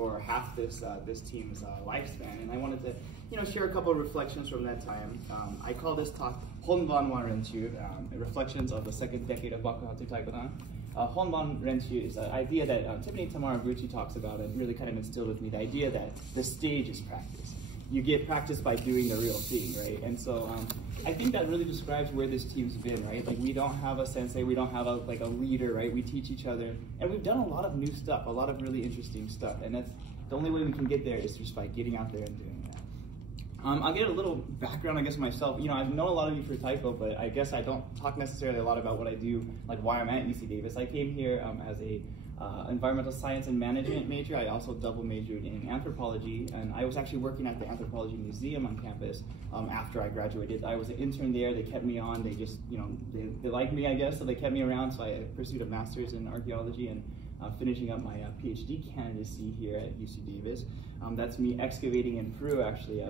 for half this team's lifespan, and I wanted to share a couple of reflections from that time. I call this talk Honban wa Renshuu, reflections of the second decade of Bakuhatsu Taiko Dan. Honban Renshuu is an idea that Tiffany Tamaraguchi talks about and really kind of instilled with me, the idea that the stage is practice. You get practice by doing the real thing, right? And so I think that really describes where this team's been, right? Like, we don't have a sensei, we don't have a leader, right? We teach each other, and we've done a lot of new stuff, a lot of really interesting stuff, and that's the only way we can get there is just by getting out there and doing that. I'll get a little background, I guess, myself. I've known a lot of you for Taiko, but I guess I don't talk necessarily a lot about what I do, like why I'm at UC Davis. I came here as a environmental science and management major. I also double majored in anthropology, and I was actually working at the Anthropology Museum on campus after I graduated. I was an intern there. They kept me on. They just, they liked me, I guess, so they kept me around. So I pursued a master's in archaeology and finishing up my PhD candidacy here at UC Davis. That's me excavating in Peru, actually.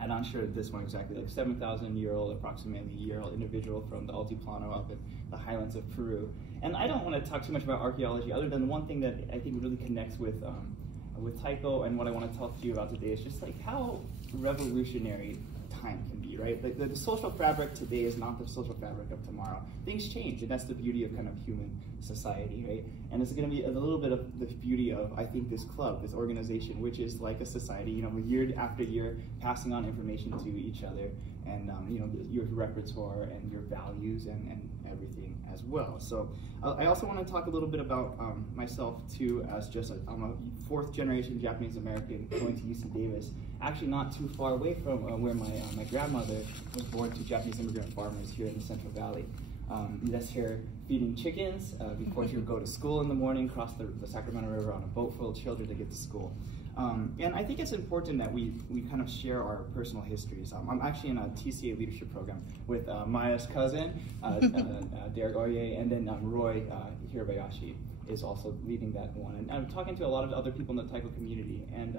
I'm not sure this one exactly, like 7,000-year-old, approximately year-old individual from the Altiplano up in the highlands of Peru. And I don't want to talk too much about archaeology, other than one thing that I think really connects with Taiko, and what I want to talk to you about today is just like how revolutionary time can be, right? Like the social fabric today is not the social fabric of tomorrow. Things change, and that's the beauty of kind of human society, right? And it's going to be a little bit of the beauty of, I think, this club, this organization, which is like a society, year after year, passing on information to each other, and your repertoire and your values and everything as well. So I also want to talk a little bit about myself too, as just I'm a fourth generation Japanese American going to UC Davis, actually not too far away from where my grandmother was born to Japanese immigrant farmers here in the Central Valley. That's her feeding chickens before she would go to school in the morning, cross the Sacramento River on a boat full of children to get to school. And I think it's important that we kind of share our personal histories. I'm actually in a TCA leadership program with Maya's cousin, Derek Oye, and then Roy Hirabayashi is also leading that one. And I'm talking to a lot of other people in the Taiko community, and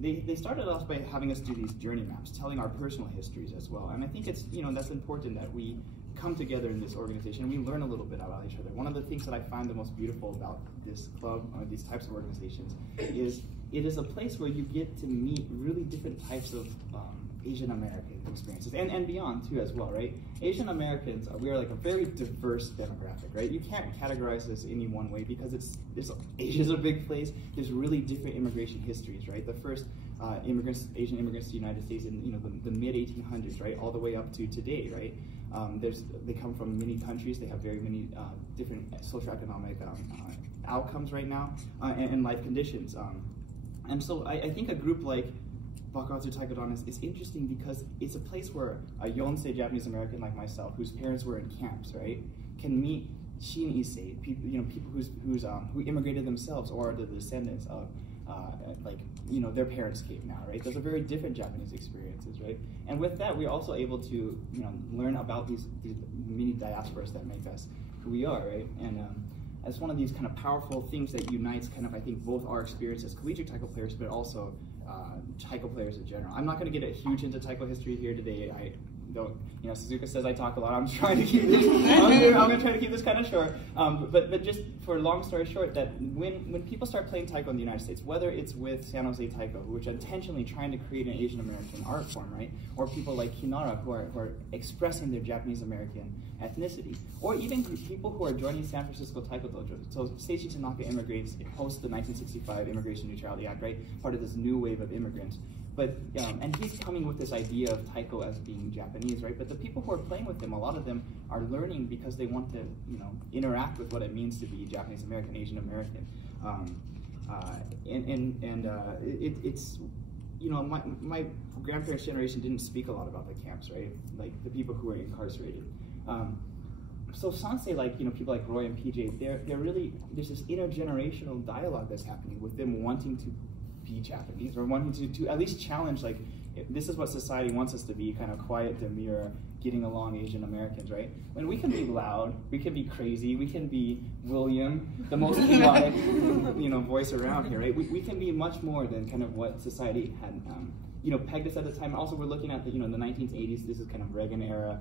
they started off by having us do these journey maps, telling our personal histories as well. And I think it's, that's important that we come together in this organization and we learn a little bit about each other. One of the things that I find the most beautiful about this club, or these types of organizations, is it is a place where you get to meet really different types of Asian American experiences, and beyond too as well, right? Asian Americans, we are like a very diverse demographic, right? You can't categorize this any one way because Asia's a big place. There's really different immigration histories, right? The first Asian immigrants to the United States in the mid 1800s, right, all the way up to today, right? They come from many countries. They have very many different socioeconomic outcomes right now and life conditions. And so I think a group like Bakuhatsu Taiko Dan is interesting because it's a place where a Yonsei Japanese American like myself, whose parents were in camps, right, can meet Shin Issei, people who immigrated themselves or are the descendants of their parents came now, right? Those are very different Japanese experiences, right? And with that, we're also able to learn about these many diasporas that make us who we are, right? And as one of these kind of powerful things that unites kind of, I think, both our experience as collegiate Taiko players, but also Taiko players in general. I'm not going to get huge into Taiko history here today. Suzuka says I talk a lot. I'm trying to keep this. I'm going to try to keep this kind of short. But just for a long story short, that when people start playing Taiko in the United States, whether it's with San Jose Taiko, which are intentionally trying to create an Asian American art form, right, or people like Kinara who are expressing their Japanese American ethnicity, or even people who are joining San Francisco Taiko Dojo. So Seiichi Tanaka immigrates post the 1965 Immigration Neutrality Act, right, part of this new wave of immigrants. But and he's coming with this idea of Taiko as being Japanese, right? But the people who are playing with him, a lot of them are learning because they want to, interact with what it means to be Japanese American, Asian American, it's my grandparents' generation didn't speak a lot about the camps, right? Like the people who were incarcerated. So Sansei, people like Roy and PJ, they're really, there's this intergenerational dialogue that's happening with them wanting to be Japanese, or wanting to at least challenge, like, this is what society wants us to be, kind of quiet, demure, getting along Asian Americans, right? When we can be loud, we can be crazy, we can be William, the most chaotic, voice around here, right? We can be much more than kind of what society had, pegged us at the time. Also, we're looking at the 1980s. This is kind of Reagan era,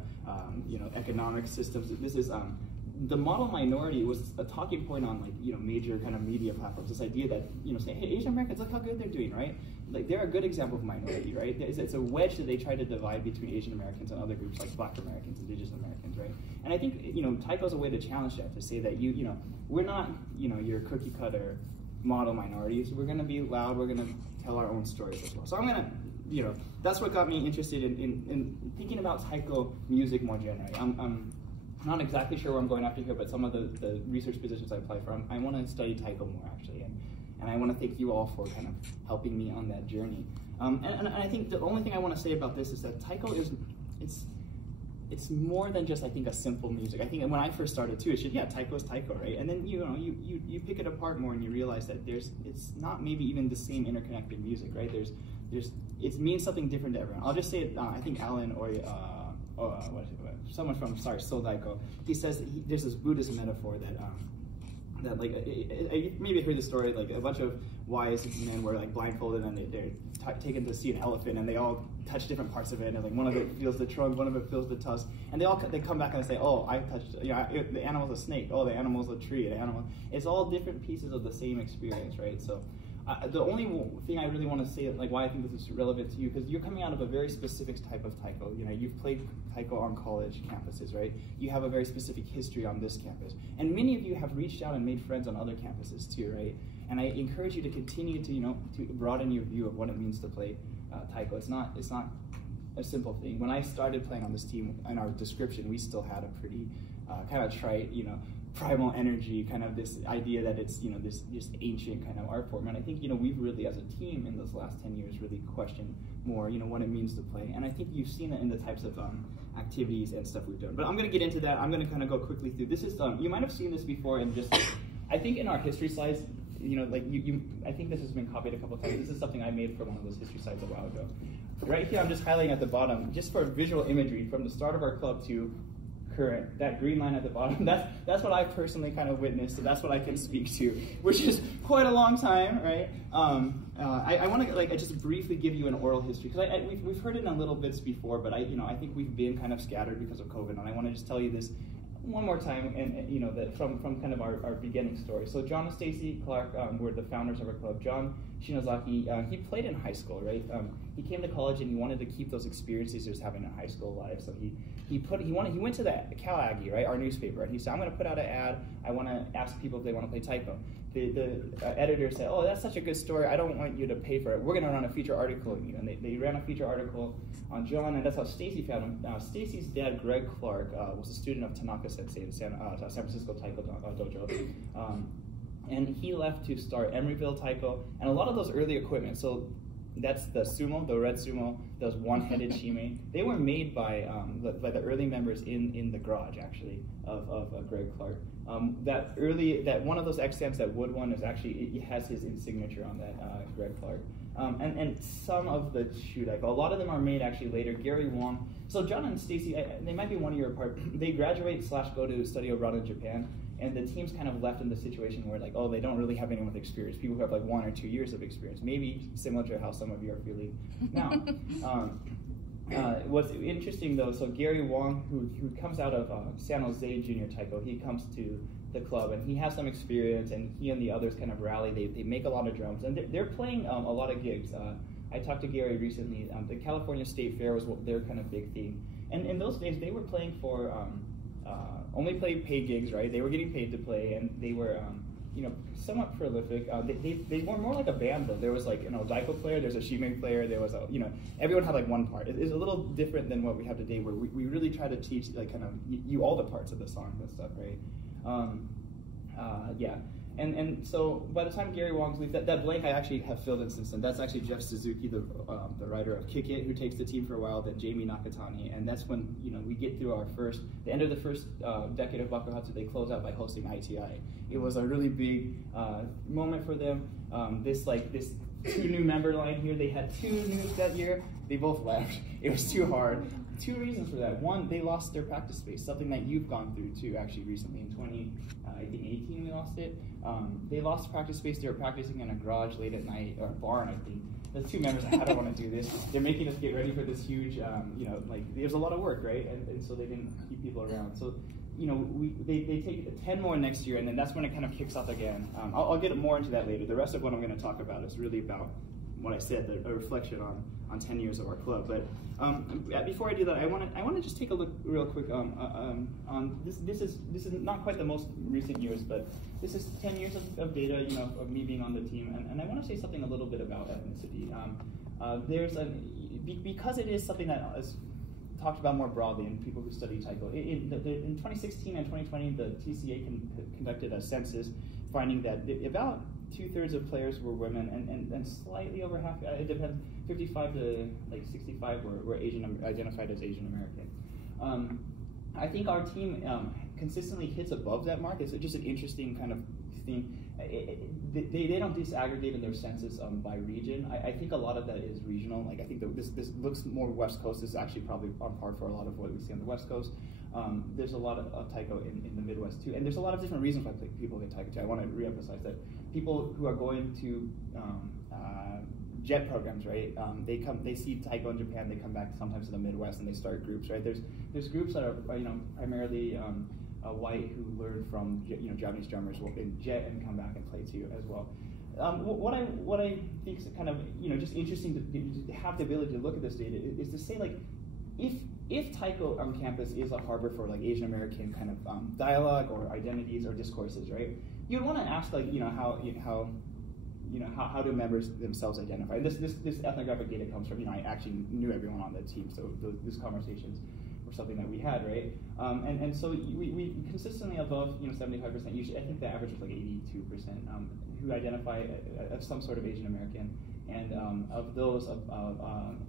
economic systems. This is the model minority was a talking point on like, major kind of media platforms. This idea that, say, hey, Asian Americans, look how good they're doing, right? Like they're a good example of minority, right? It's a wedge that they try to divide between Asian Americans and other groups like Black Americans, Indigenous Americans, right? And I think, Taiko's a way to challenge that, to say that we're not, your cookie cutter model minorities. We're gonna be loud, we're gonna tell our own stories as well. So I'm gonna, that's what got me interested in thinking about Taiko music more generally. I'm not exactly sure where I'm going after here, but some of the research positions I apply for, I want to study Taiko more actually, and I want to thank you all for kind of helping me on that journey. And I think the only thing I want to say about this is that Taiko it's more than just, I think, a simple music. I think when I first started too, Taiko is Taiko, right? And then you pick it apart more and you realize that it's not maybe even the same interconnected music, right? It means something different to everyone. I'll just say it, I think Alan or someone from Soul Taiko, he says that there's this Buddhist metaphor that like you maybe heard the story, like a bunch of wise men were like blindfolded and they're taken to see an elephant, and they all touch different parts of it, and like one of it feels the trunk, one of it feels the tusk, and they come back and they say, oh, I touched, the animal's a snake, oh, the animal's a tree, it's all different pieces of the same experience, right? So the only thing I really want to say, like why I think this is relevant to you, because you're coming out of a very specific type of Taiko. You've played Taiko on college campuses, right? You have a very specific history on this campus, and many of you have reached out and made friends on other campuses too, right? And I encourage you to continue to to broaden your view of what it means to play Taiko. It's not a simple thing. When I started playing on this team, in our description, we still had a pretty kind of trite, primal energy, kind of this idea that it's this ancient kind of art form. And I think we've really, as a team, in those last 10 years, really questioned more what it means to play. And I think you've seen it in the types of activities and stuff we've done. But I'm going to get into that. I'm going to kind of go quickly through. This is you might have seen this before, and just I think in our history slides, I think this has been copied a couple of times. This is something I made for one of those history slides a while ago. Right here, I'm just highlighting at the bottom, just for visual imagery, from the start of our club to current, that green line at the bottom, that's what I personally kind of witnessed, so that's what I can speak to, which is quite a long time, right? I want to just briefly give you an oral history, because we've heard it in little bits before, but I think we've been kind of scattered because of COVID, and I want to just tell you this one more time, and that from kind of our beginning story. So John and Stacy Clark were the founders of our club. John Shinozaki, he played in high school, right? He came to college and he wanted to keep those experiences he was having in high school life. So he went to the Cal Aggie, right, our newspaper, and he said, I'm going to put out an ad. I want to ask people if they want to play Taiko. The editor said, oh, that's such a good story. I don't want you to pay for it. We're going to run a feature article on you. And they ran a feature article on John, and that's how Stacy found him. Stacy's dad, Greg Clark, was a student of Tanaka Sensei in San Francisco Taiko Dojo. And he left to start Emeryville Taiko, and a lot of those early equipment, so that's the sumo, the red sumo, those one-headed shime. They were made by the early members in the garage, actually, of Greg Clark. That one of those extents, that wood one, is actually, it has his signature on that, Greg Clark. And some of the shoe Taiko, a lot of them are made actually later. Gary Wong. So John and Stacy, they might be 1 year apart. They graduate / go to study abroad in Japan. And the team's kind of left in the situation where, like, oh, they don't really have anyone with experience. People who have like 1 or 2 years of experience, maybe similar to how some of you are feeling now. What's interesting though, so Gary Wong, who comes out of San Jose Junior Taiko, he comes to the club and he has some experience, and he and the others kind of rally. They make a lot of drums, and they're playing a lot of gigs. I talked to Gary recently. The California State Fair was their kind of big thing, and in those days they were playing for only paid gigs, right? They were getting paid to play, and they were somewhat prolific. They were more like a band though. There was like Daiko player, there's a shime player, there was everyone had like one part. It's a little different than what we have today, where we really try to teach like kind of you all the parts of the song and stuff, right? Yeah. And so by the time Gary Wong's leave, that blank I actually have filled in since then. That's actually Jeff Suzuki, the writer of Kick It, who takes the team for a while, then Jamie Nakatani, and that's when we get through the end of the first decade of Bakuhatsu. They close out by hosting ITI. It was a really big moment for them. This 2 new member line here. They had 2 new that year. They both left. It was too hard. 2 reasons for that. One, they lost their practice space, something that you've gone through too, actually recently in 2018 we lost it. They lost practice space. They were practicing in a garage late at night, or a barn, I think. The 2 members, I don't want to do this. They're making us get ready for this huge, there's a lot of work, right? And so they didn't keep people around. So they take 10 more next year, and then that's when it kind of kicks off again. I'll get more into that later. The rest of what I'm going to talk about is really about what I said, a reflection on 10 years of our club. But before I do that, I want to just take a look real quick on this. This is not quite the most recent years, but this is 10 years of data, of me being on the team, and I want to say something a little bit about ethnicity. Because it is something that is talked about more broadly in people who study Taiko. In 2016 and 2020, the TCA conducted a census, finding that about 2/3 of players were women, and slightly over half, it depends, 55 to 65 were identified as Asian American. I think our team consistently hits above that mark. It's just an interesting kind of thing. They don't disaggregate in their census by region. I think a lot of that is regional. I think that this looks more West Coast. This is actually probably on par for a lot of what we see on the West Coast. There's a lot of Taiko in the Midwest too, and there's a lot of different reasons why people get Taiko too. I want to reemphasize that people who are going to JET programs, right? They see Taiko in Japan. They come back sometimes to the Midwest and they start groups, right? There's groups that are primarily white who learn from Japanese drummers in JET and come back and play too as well. What I think is kind of just interesting to have the ability to look at this data is to say if Taiko on campus is a harbor for Asian American kind of dialogue or identities or discourses, right? You'd want to ask how do members themselves identify? And this ethnographic data comes from I actually knew everyone on the team, so these conversations were something that we had, right? And so we consistently above 75%. Usually, I think the average was 82% who identify as some sort of Asian American. And of those,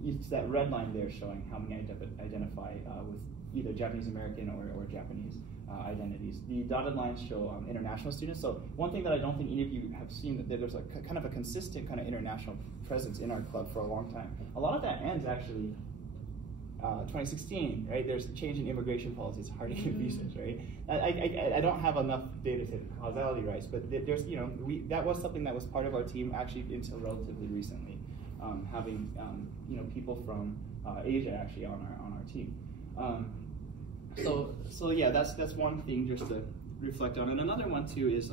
it's that red line there showing how many identify with either Japanese American or Japanese identities. The dotted lines show international students. So one thing that I don't think any of you have seen, that there's kind of a consistent kind of international presence in our club for a long time. A lot of that ends actually 2016, right? There's a change in immigration policies, hard to get visas, right? I don't have enough data to causality, right? But there's, that was something that was part of our team actually until relatively recently, having people from Asia actually on our team. So yeah, that's one thing just to reflect on, and another one too is,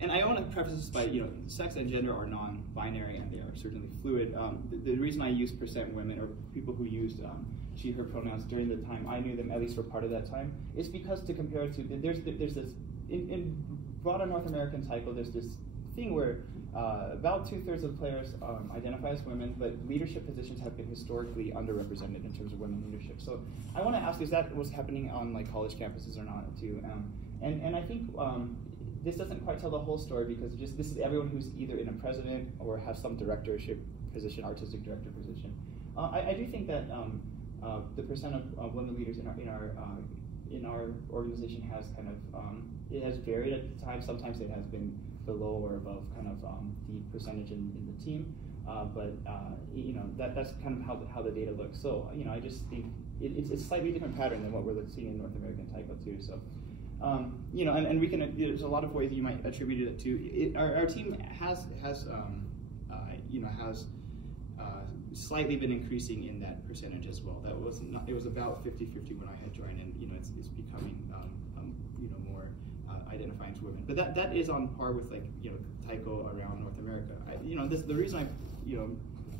and I want to preface this by sex and gender are non-binary and they are certainly fluid. The reason I use % women or people who used she, her pronouns during the time I knew them, at least for part of that time, is because to compare it to, there's this, in broader North American Taiko, there's this thing where about 2/3 of players identify as women, but leadership positions have been historically underrepresented in terms of women leadership. So I want to ask, is that what's happening on college campuses or not too? And I think this doesn't quite tell the whole story, because this is everyone who's either in a president or has some directorship position, artistic director position. I do think that the percent of women leaders in our organization has kind of it has varied at times. Sometimes it has been below or above kind of the percentage in the team, but that's kind of how the data looks. So I just think it's a slightly different pattern than what we're seeing in North American Taiko too. So. And we can. There's a lot of ways you might attribute it to. Our team has slightly been increasing in that percentage as well. That was not. It was about 50-50 when I had joined, and it's becoming more identifying as women. But that is on par with Taiko around North America. The reason I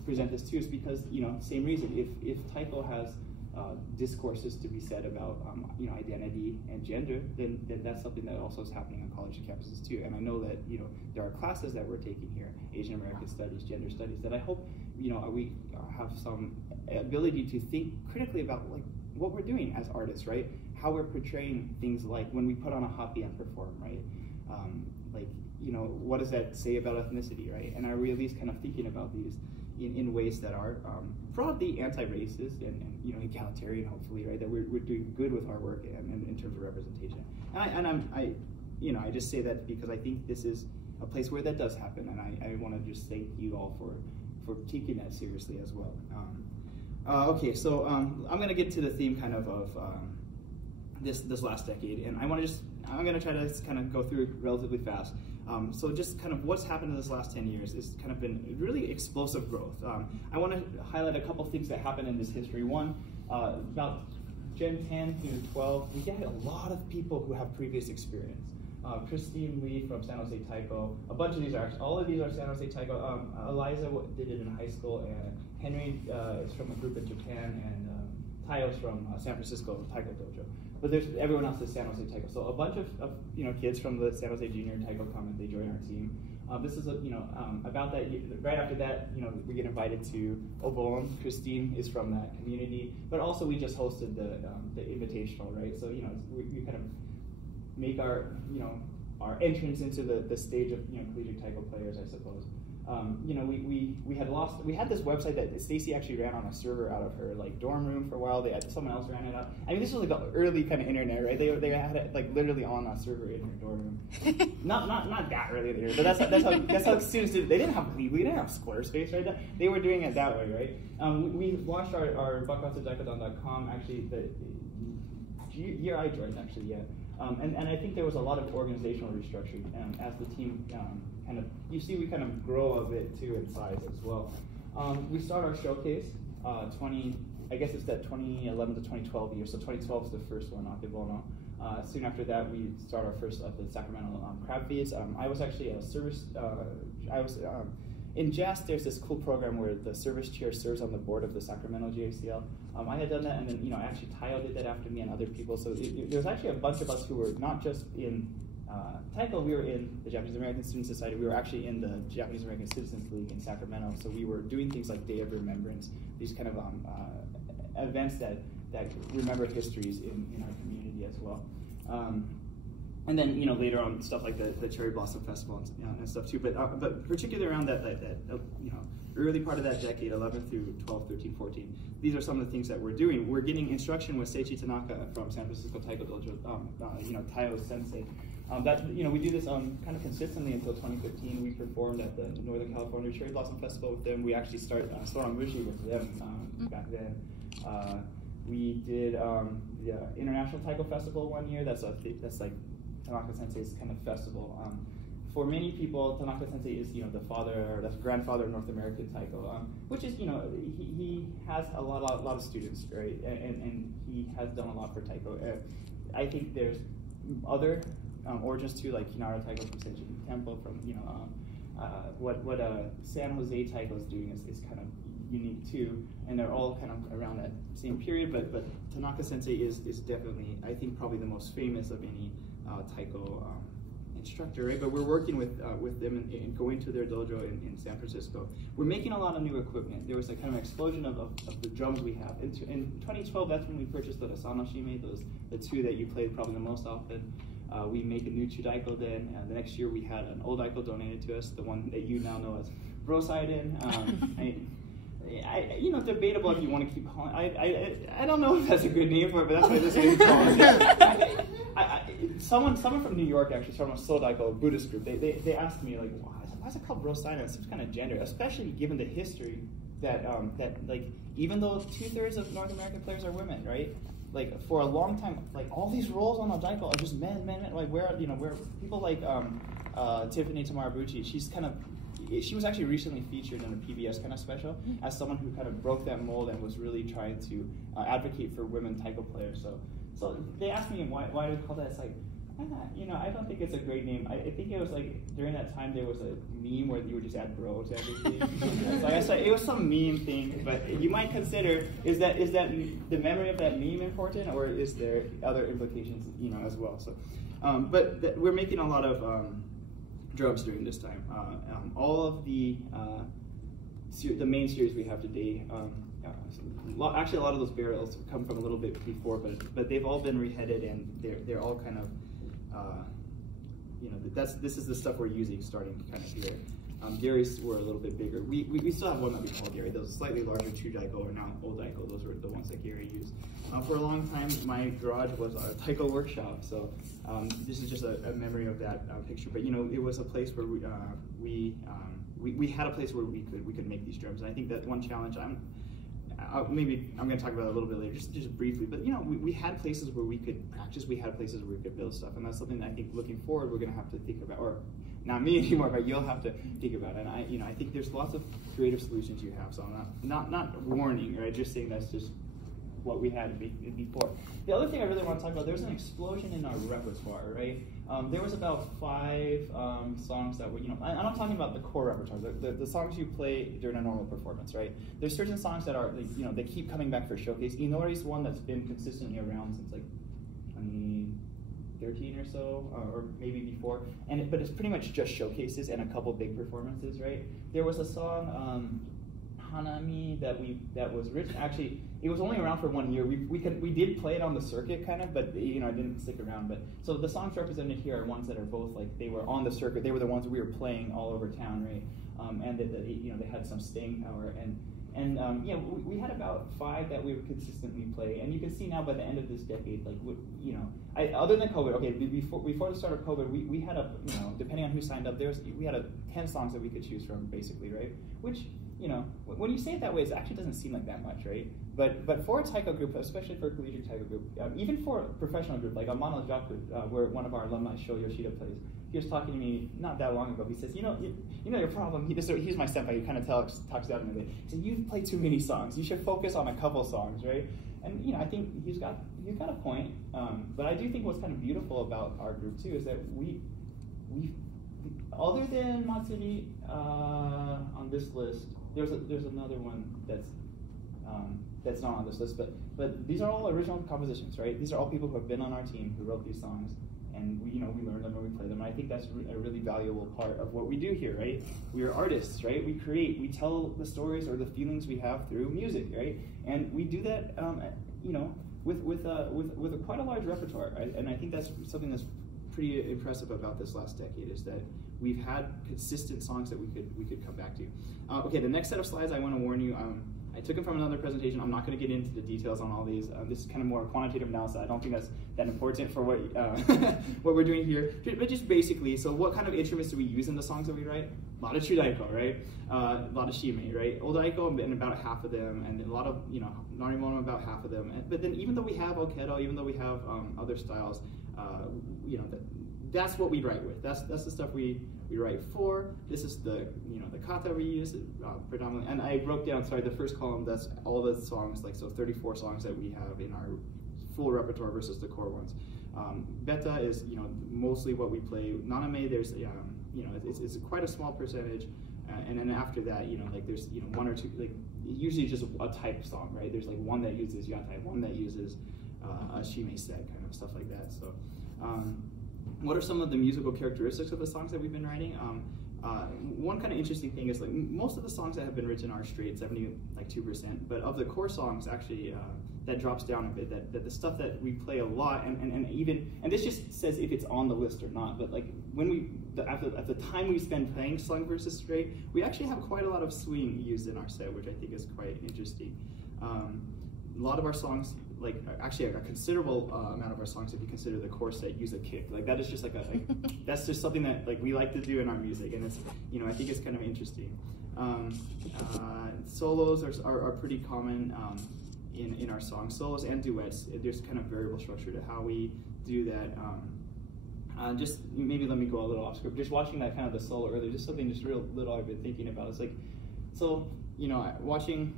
present this too is because same reason. If Taiko has discourses to be said about identity and gender, then that's something that also is happening on college campuses too. And I know that there are classes that we're taking here, Asian American Studies, Gender Studies, that I hope we have some ability to think critically about what we're doing as artists, right? How we're portraying things when we put on a happy and perform, right? What does that say about ethnicity, right? And are we at least kind of thinking about these in ways that are broadly anti-racist and egalitarian, hopefully, right? That we're doing good with our work and in terms of representation. And I just say that because I think this is a place where that does happen, and I want to just thank you all for taking that seriously as well. Okay, so I'm going to get to the theme kind of this last decade, and I'm going to try to kind of go through it relatively fast. So just kind of what's happened in this last 10 years has kind of been really explosive growth. I want to highlight a couple things that happened in this history. One, about Gen 10 through 12, we get a lot of people who have previous experience. Christine Lee from San Jose Taiko. A bunch of these are actually, all of these are San Jose Taiko. Eliza did it in high school, and Henry is from a group in Japan, and Tayo's from San Francisco Taiko Dojo. But there's everyone else is San Jose Taiko. So a bunch of kids from the San Jose Junior Taiko come and they join our team. This is about that. Right after that, we get invited to Obon. Christine is from that community, but also we just hosted the invitational, right? So we kind of make our entrance into the stage of collegiate taiko players, I suppose. We had this website that Stacy actually ran on a server out of her dorm room for a while. Someone else ran it out. I mean, this was the early kind of internet, right? They had it literally on a server in her dorm room. not that early in the year, but that's how students did it. They didn't have Squarespace, right? They were doing it that way, right? We launched our Bakuhatsu Taiko Dan.com actually the year I joined, actually, yeah. And I think there was a lot of organizational restructuring as the team we kind of grow a bit too in size as well. We start our showcase, I guess it's that 2011 to 2012 year, so 2012 is the first one, Akibono. Soon after that, we start our first of the Sacramento crab feeds. I was actually a service, in JAS, there's this cool program where the service chair serves on the board of the Sacramento GACL. I had done that, and then actually Tayo did that after me and other people. So there was actually a bunch of us who were not just in Taiko, we were in the Japanese American Student Society. We were actually in the Japanese American Citizens League in Sacramento. So we were doing things like Day of Remembrance, these kind of events that remember histories in our community as well. And then later on stuff like the Cherry Blossom Festival and stuff too. But particularly around that early part of that decade, 11 through 12, 13, 14. These are some of the things that we're doing. We're getting instruction with Seichi Tanaka from San Francisco Taiko Dojo, Tayo's sensei. We do this kind of consistently until 2015. We performed at the Northern California Cherry Blossom Festival with them. We actually started Soranguchi with them back then. We did the International Taiko Festival one year. That's like Tanaka Sensei's kind of festival. For many people, Tanaka Sensei is the father or the grandfather of North American Taiko, which is he has a lot of students, right? And he has done a lot for Taiko. I think there's other origins too, like Kinara Taiko from Senjin Temple, from what San Jose Taiko is doing is kind of unique too, and they're all kind of around that same period. But Tanaka Sensei is definitely, I think, probably the most famous of any Taiko instructor, right? But we're working with them and going to their dojo in San Francisco. We're making a lot of new equipment. There was a kind of explosion of the drums we have. In 2012, that's when we purchased the Asano Shime, the two that you played probably the most often. We make a new Chudaiko Den. The next year we had an old Daiko donated to us, the one that you now know as Brosaiden. Debatable if you want to keep calling. I don't know if that's a good name for it, but that's what this is called. Someone from New York, actually, from a Sodaiko, a Buddhist group, they asked me, like, why is it called Brosaiden? It seems kind of gender, especially given the history that even though 2/3 of North American players are women, right? Like, for a long time, like, all these roles on a Daiko are just men. Like, where people like Tiffany Tamarabuchi, she was actually recently featured in a PBS kind of special as someone who kind of broke that mold and was really trying to advocate for women Taiko players. So they asked me why do we call that? It's like, I don't think it's a great name. I think it was like during that time there was a meme where you would just add bro to everything. Like I said, it was some meme thing, but you might consider, is that the memory of that meme important, or is there other implications as well? So, we're making a lot of drums during this time. All of the main series we have today, actually a lot of those barrels come from a little bit before, but they've all been reheaded, and they're all kind of this is the stuff we're using starting kind of here. Gary's were a little bit bigger. We still have one that we call Gary. Those slightly larger Chudaiko are now Old Daiko. Those were the ones that Gary used. For a long time, my garage was a Taiko workshop, so this is just a memory of that picture. But it was a place where we had a place where we could make these drums. And I think that one challenge maybe I'm going to talk about it a little bit later, just briefly. But we had places where we could practice. We had places where we could build stuff, and that's something that I think looking forward we're going to have to think about, or not me anymore, but you'll have to think about it. And I think there's lots of creative solutions you have. So I'm not warning, right? Just saying that's just what we had before. The other thing I really want to talk about, there's an explosion in our repertoire, right? There was about 5 songs that were, I'm not talking about the core repertoire, the songs you play during a normal performance, right? There's certain songs that are, they keep coming back for showcase. Inori's one that's been consistently around since like 2013 or so, or maybe before. But it's pretty much just showcases and a couple big performances, right? There was a song, Hanami, that was written. Actually, it was only around for 1 year. We did play it on the circuit kind of, but it didn't stick around. But so the songs represented here are ones that are both like they were on the circuit. They were the ones we were playing all over town, right? And they had some staying power. We had about 5 that we would consistently play. And you can see now by the end of this decade, like other than COVID, okay, before the start of COVID, we had depending on who signed up, we had 10 songs that we could choose from, basically, right? Which, when you say it that way, it actually doesn't seem like that much, right? But for a taiko group, especially for a collegiate taiko group, even for a professional group, like a Mano Jaku, where one of our alumni, Sho Yoshida, plays, he was talking to me not that long ago. He says, you know your problem. He's my senpai. He kind of talks out in a bit. He said, you play too many songs. You should focus on a couple songs, right? And I think he's got a point. But I do think what's kind of beautiful about our group too is that we other than Matsuri on this list, there's another one that's not on this list, but these are all original compositions, right? These are all people who have been on our team who wrote these songs, and we learn them and we play them. And I think that's a really valuable part of what we do here, right? We are artists, right? We create, we tell the stories or the feelings we have through music, right? And we do that, with quite a large repertoire, right? And I think that's something that's pretty impressive about this last decade is that we've had consistent songs that we could come back to. Okay, the next set of slides, I want to warn you, I took them from another presentation. I'm not going to get into the details on all these. This is kind of more quantitative analysis. I don't think that's that important for what what we're doing here. But just basically, so what kind of instruments do we use in the songs that we write? A lot of chudaiko, right? A lot of shime, right? Odaiko and about half of them, and a lot of narimono, about half of them. But then even though we have okedo, even though we have other styles, that's what we write with. That's the stuff we write for. This is the the kata we use predominantly. And I broke down, sorry, the first column. That's all the songs, like so 34 songs that we have in our full repertoire versus the core ones. Beta is mostly what we play. Naname, there's it's quite a small percentage. And then after that, like there's one or two, like usually just a type song, right? There's like one that uses yatai, one that uses a shime set, kind of stuff like that. So. What are some of the musical characteristics of the songs that we've been writing? One kind of interesting thing is like most of the songs that have been written are straight, 72%, but of the core songs, actually, that drops down a bit. That the stuff that we play a lot, and this just says if it's on the list or not. But like when at the time we spend playing slung versus straight, we actually have quite a lot of swing used in our set, which I think is quite interesting. A lot of our songs, like actually a considerable amount of our songs, if you consider the core set, use a kick. Like that is just that's just something that like we like to do in our music, and it's I think it's kind of interesting. Solos are pretty common in our songs. Solos and duets. There's kind of variable structure to how we do that. Just maybe let me go a little off script. Just watching that kind of the solo earlier, just something just real little I've been thinking about. It's like so. Watching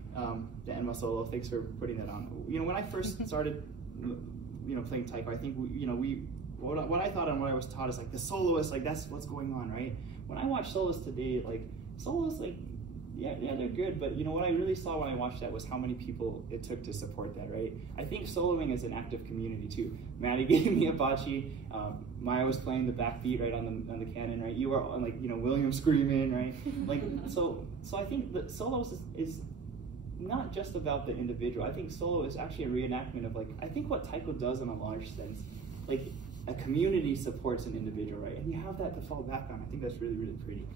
the Enma solo, thanks for putting that on. When I first started, playing taiko, I think what I thought and what I was taught is like the soloist, like that's what's going on, right? When I watch soloists today, like soloists, like yeah, they're good, but what I really saw when I watched that was how many people it took to support that, right? I think soloing is an active community too. Maddie gave me a bachi. Maya was playing the backbeat right on the canon, right? You were on like William screaming, right? Like so I think that solo is not just about the individual. I think solo is actually a reenactment of I think what taiko does in a large sense, like a community supports an individual, right? And you have that to fall back on. I think that's really, really pretty.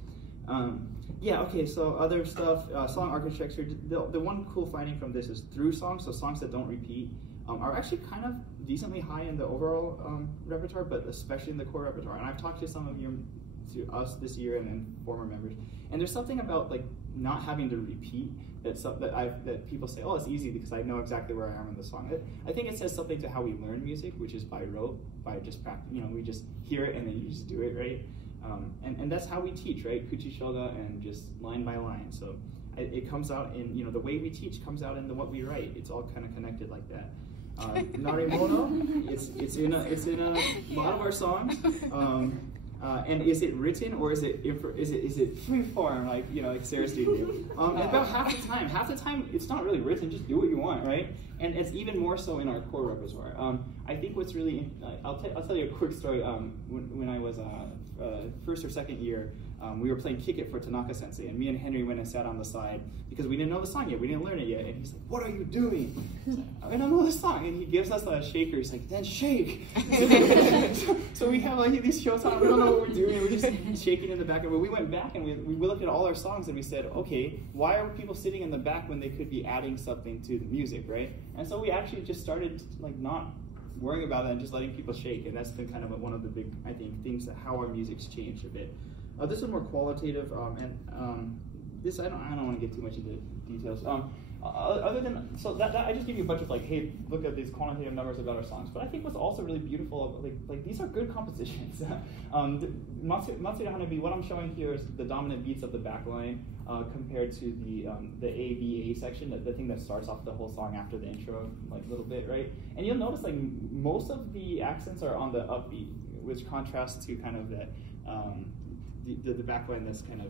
Yeah, okay, so other stuff, song architecture. The one cool finding from this is through songs, so songs that don't repeat, are actually kind of decently high in the overall repertoire, but especially in the core repertoire. And I've talked to some of you, to us this year and former members, and there's something about not having to repeat that people say, oh, it's easy because I know exactly where I am in the song. I think it says something to how we learn music, which is by rote, by just practice. We just hear it and then you just do it, right? And that's how we teach, right? Kuchi shoga and just line by line. So it comes out in, the way we teach comes out in what we write. It's all kind of connected like that. Narimono, it's in a lot of our songs. And is it written or is it free form like Sarah Steve? About half the time it's not really written. Just do what you want, right? And it's even more so in our core repertoire. I think what's really I'll tell you a quick story. When I was first or second year, we were playing Kick It for Tanaka Sensei, and me and Henry went and sat on the side because we didn't know the song yet. We didn't learn it yet, and he's like, "What are you doing?" I don't know the song, and he gives us a shaker. He's like, "Then shake." So we have like these shows on. We don't know what we're doing. We're just shaking in the background. But we went back and we looked at all our songs and we said, "Okay, why are people sitting in the back when they could be adding something to the music, right?" And so we actually just started like not worrying about it and just letting people shake, and that's been kind of one of the big, I think, things that how our music's changed a bit. This is more qualitative, and this I don't want to get too much into details. Other than that I just give you a bunch of like, hey, look at these quantitative numbers about our songs. But I think what's also really beautiful, like these are good compositions. Matsuda Hanabi, what I'm showing here is the dominant beats of the back line compared to the A B A section, the thing that starts off the whole song after the intro, like a little bit, right? And you'll notice like most of the accents are on the upbeat, which contrasts to kind of that. The backline that's kind of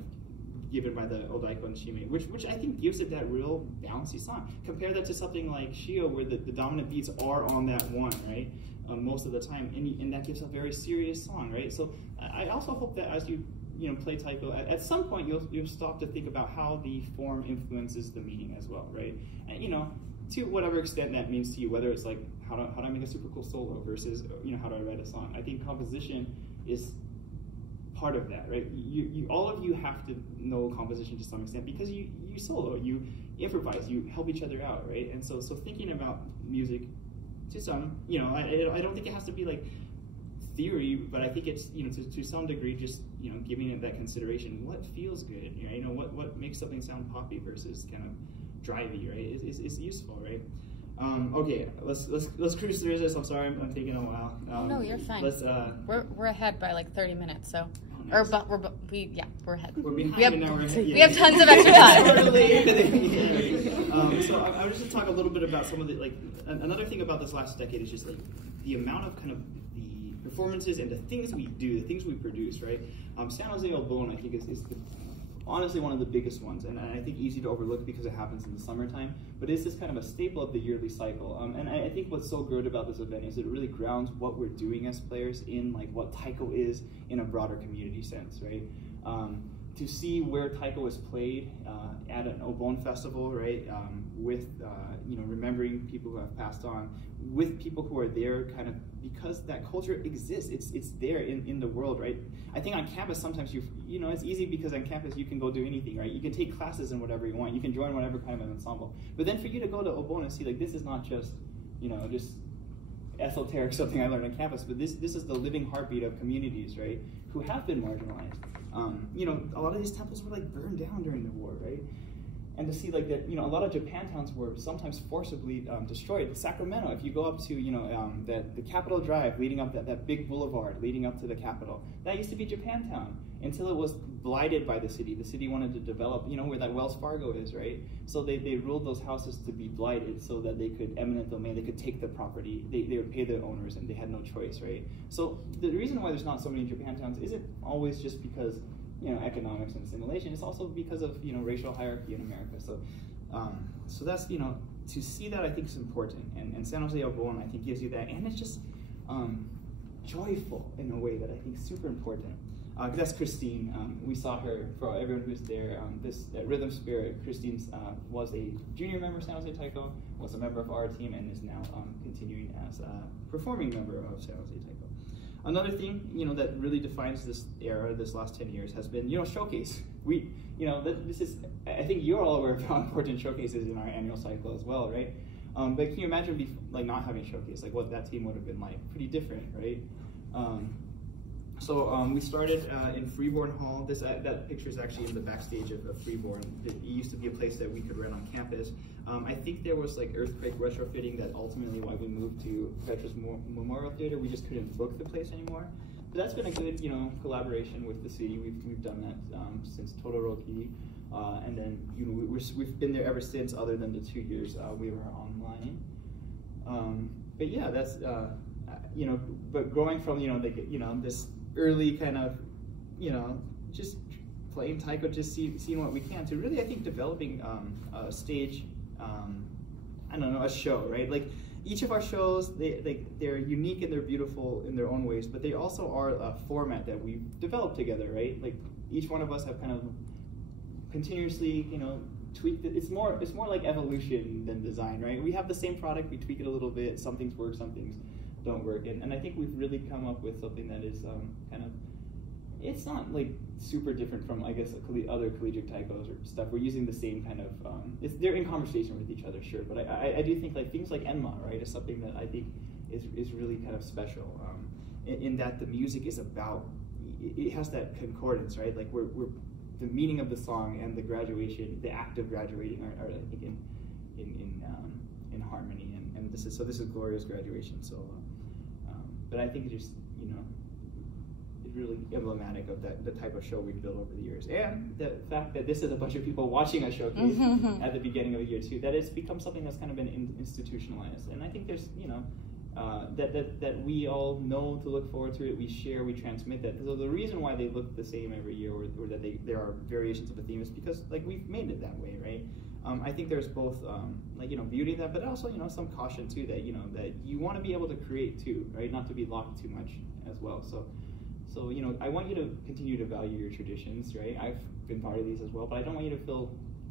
given by the Odaiko and Shime, which I think gives it that real bouncy song. Compare that to something like Shio, where the dominant beats are on that one, right? Most of the time, and that gives a very serious song, right? So I also hope that as you play taiko, at some point you'll stop to think about how the form influences the meaning as well, right? And to whatever extent that means to you, whether it's like how do I make a super cool solo versus how do I write a song? I think composition is part of that, right? All of you have to know composition to some extent because you solo, you improvise, you help each other out, right? And so thinking about music to some, I don't think it has to be like theory, but I think it's to some degree just giving it that consideration. What feels good? What makes something sound poppy versus kind of drivey, right? It's useful, right? Okay, let's cruise through this. I'm sorry, I'm taking a while. No, you're fine. We're ahead by like 30 minutes, so. Nice. We're ahead. We're behind and now we're ahead. We have tons of extra time. So I was just talk a little bit about some of the another thing about this last decade is just like the amount of kind of the performances and the things we do, the things we produce, right? San Jose Obon, I think is honestly one of the biggest ones, and I think easy to overlook because it happens in the summertime, but it's just kind of a staple of the yearly cycle. And I think what's so good about this event is it really grounds what we're doing as players in like what taiko is in a broader community sense, right? To see where taiko is played at an Obon festival, right? With remembering people who have passed on, with people who are there kind of because that culture exists. It's there in the world, right? I think on campus sometimes it's easy because on campus you can go do anything, right? You can take classes in whatever you want. You can join whatever kind of an ensemble. But then for you to go to Obon and see like this is not just just esoteric something I learned on campus, but this is the living heartbeat of communities, right? Who have been marginalized. A lot of these temples were like burned down during the war, right? And to see like that, a lot of Japantowns were sometimes forcibly destroyed. Sacramento, if you go up to, the Capitol Drive leading up that big boulevard leading up to the Capitol, that used to be Japantown until it was blighted by the city. The city wanted to develop, where that Wells Fargo is, right? So they ruled those houses to be blighted so that they could eminent domain, they could take the property, they would pay the owners, and they had no choice, right? So the reason why there's not so many Japantowns isn't always just because economics and assimilation. It's also because of racial hierarchy in America. So that's to see that I think is important, and San Jose Obon I think gives you that, and it's just joyful in a way that I think is super important. That's Christine. We saw her for everyone who's there. That Rhythm Spirit. Christine was a junior member of San Jose Taiko, was a member of our team, and is now continuing as a performing member of San Jose Taiko. Another thing, that really defines this era, this last 10 years, has been, showcase. This is, I think you're all aware of how important showcase is in our annual cycle as well, right? But can you imagine, not having showcase, like what that team would have been like? Pretty different, right? We started in Freeborn Hall. That picture is actually in the backstage of Freeborn. It used to be a place that we could rent on campus. I think there was earthquake retrofitting that ultimately why we moved to Petra's Memorial Theater. We just couldn't book the place anymore. But that's been a good collaboration with the city. We've done that since Todoroki. and then we've been there ever since, other than the 2 years we were online. But yeah, that's but growing from this early kind of just playing taiko, just seeing what we can, to really, I think, developing a stage, I don't know, a show, right? Like each of our shows, they're unique and they're beautiful in their own ways, but they also are a format that we've developed together, right? Like each one of us have kind of continuously, tweaked it. It's more like evolution than design, right? We have the same product, we tweak it a little bit. Some things work, some things don't work, and I think we've really come up with something that is kind of, it's not like super different from, I guess, other collegiate taikos or stuff. We're using the same kind of, they're in conversation with each other, sure, but I do think like things like enma, right, is something that I think is really kind of special, in that the music is about, it has that concordance, right? Like we're the meaning of the song and the graduation, the act of graduating are I think in harmony, and this is glorious graduation. So, but I think it just it's really emblematic of the type of show we've built over the years, and the fact that this is a bunch of people watching a showcase at the beginning of the year too. That it's become something that's kind of been institutionalized, and I think there's that we all know to look forward to it. We share, we transmit that. So the reason why they look the same every year, or that there are variations of a theme, is because like we've made it that way, right? I think there's both beauty in that, but also some caution too, that that you want to be able to create too, right? Not to be locked too much as well. So I want you to continue to value your traditions, right? I've been part of these as well, but I don't want you to feel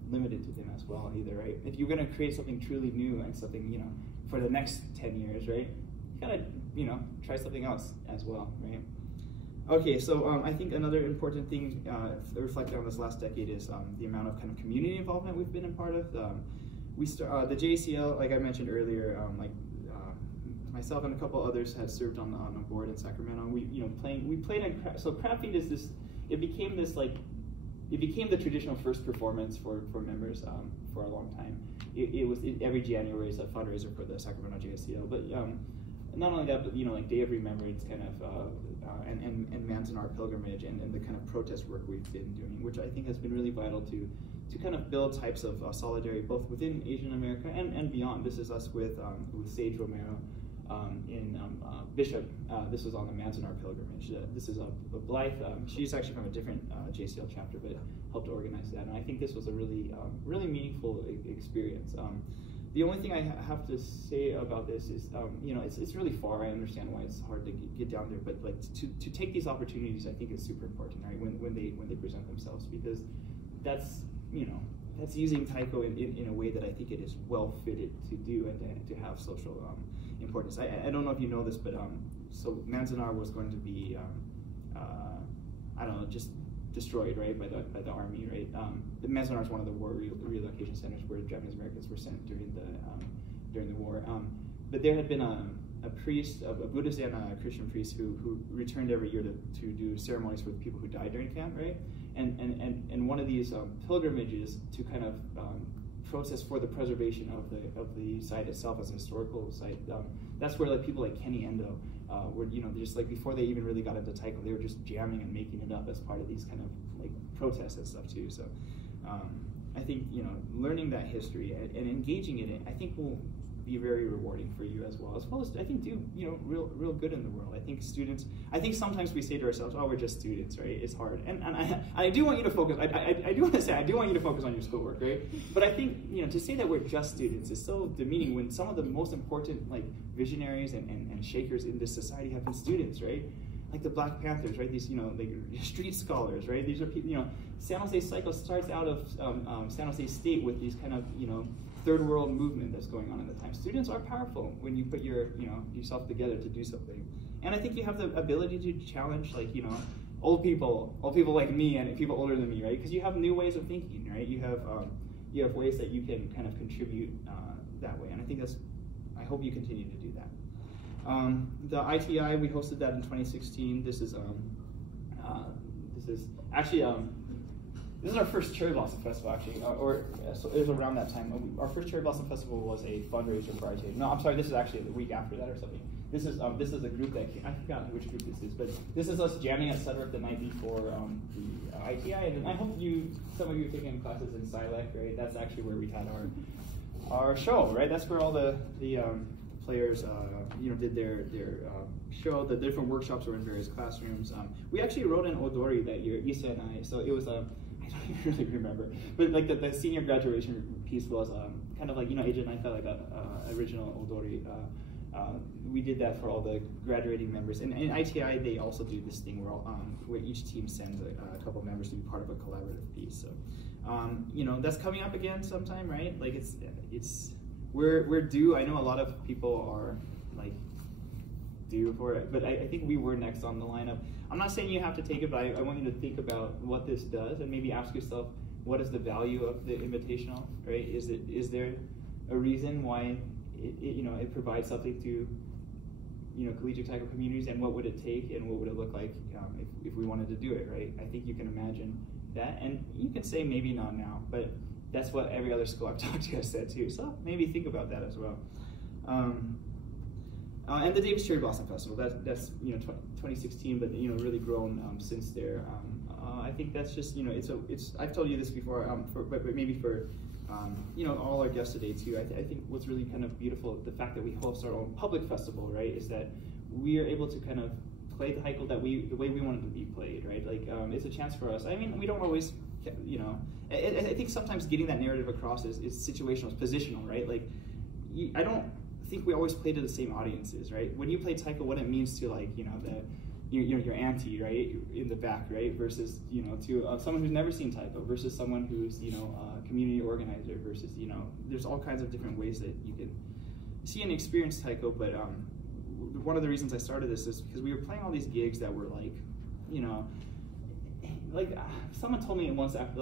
limited to them as well either, right? If you're going to create something truly new and something for the next 10 years, right? You gotta try something else as well, right? Okay, so I think another important thing reflected on this last decade is the amount of kind of community involvement we've been a part of. The JCL, like I mentioned earlier, myself and a couple others had served on a board in Sacramento. We played in so Crab Feed is this. It became the traditional first performance for members for a long time. It was every January is a fundraiser for the Sacramento JSCL, but not only that, but like Day of Remembrance kind of and Manzanar Pilgrimage and the kind of protest work we've been doing, which I think has been really vital to kind of build types of solidarity both within Asian America and beyond. This is us with Sage Romero in Bishop. This was on the Manzanar Pilgrimage. This is a Blythe. She's actually from a different JCL chapter, but helped organize that. And I think this was a really meaningful experience. The only thing I have to say about this is, it's really far. I understand why it's hard to get down there, but like to take these opportunities, I think is super important, right? When they present themselves, because that's using taiko in a way that I think it is well fitted to do and to have social importance. I don't know if you know this, but so Manzanar was going to be just destroyed, right, by the army, right? The Manzanar is one of the war relocation centers where Japanese Americans were sent during the war. But there had been a priest, a Buddhist and a Christian priest who returned every year to do ceremonies for the people who died during camp, right? And one of these pilgrimages to kind of process for the preservation of the site itself as a historical site. That's where like people like Kenny Endo were, just like before they even really got into taiko, they were just jamming and making it up as part of these kind of like protests and stuff too. So I think learning that history and engaging in it, I think will be very rewarding for you as well as I think do real good in the world. I think sometimes we say to ourselves, oh, we're just students, right? It's hard, and I do want you to focus. I do want to say I do want you to focus on your schoolwork, right? But I think to say that we're just students is so demeaning when some of the most important like visionaries and shakers in this society have been students, right? Like the Black Panthers, right? These like street scholars, right? These are people. San Jose Psycho starts out of San Jose State with these kind of third world movement that's going on at the time. Students are powerful when you put yourself together to do something. And I think you have the ability to challenge old people like me and people older than me, right? Because you have new ways of thinking, right? You have ways that you can kind of contribute that way. And I think I hope you continue to do that. The ITI, we hosted that in 2016. This is actually this is our first Cherry Blossom Festival, actually, so it was around that time. Our first Cherry Blossom Festival was a fundraiser for ITA. No, I'm sorry, this is actually the week after that or something. this is a group that I forgot which group this is, but this is us jamming at Sudworth the night before the ITI, and I hope some of you are taking classes in Silec, right? That's actually where we had our show, right? That's where all the players did their show. The different workshops were in various classrooms. We actually wrote an odori that year, Issa and I. So it was I don't even really remember, but like the senior graduation piece was kind of like Aja and I felt like a original odori. We did that for all the graduating members, and in ITI they also do this thing where each team sends a couple members to be part of a collaborative piece. So that's coming up again sometime, right? Like we're due. I know a lot of people are like due for it, but I think we were next on the lineup. I'm not saying you have to take it, but I want you to think about what this does and maybe ask yourself, what is the value of the invitational, right? Is there a reason why it provides something to collegiate taiko communities, and what would it take and what would it look like if we wanted to do it, right? I think you can imagine that, and you can say maybe not now, but that's what every other school I've talked to has said too. So maybe think about that as well. And the Davis Cherry Blossom Festival, that's 2016, but really grown since there. I think that's just it's I've told you this before, but maybe for all our guests today too. I think what's really kind of beautiful, the fact that we host our own public festival, right, is that we are able to kind of play the taiko the way we want it to be played, right? Like it's a chance for us. I mean, we don't always, I think sometimes getting that narrative across is situational, it's positional, right? Like I don't think we always play to the same audiences, right? When you play taiko, what it means to your auntie, right, in the back, right, versus to someone who's never seen taiko, versus someone who's a community organizer, versus there's all kinds of different ways that you can see and experience taiko. But one of the reasons I started this is because we were playing all these gigs that were someone told me once after,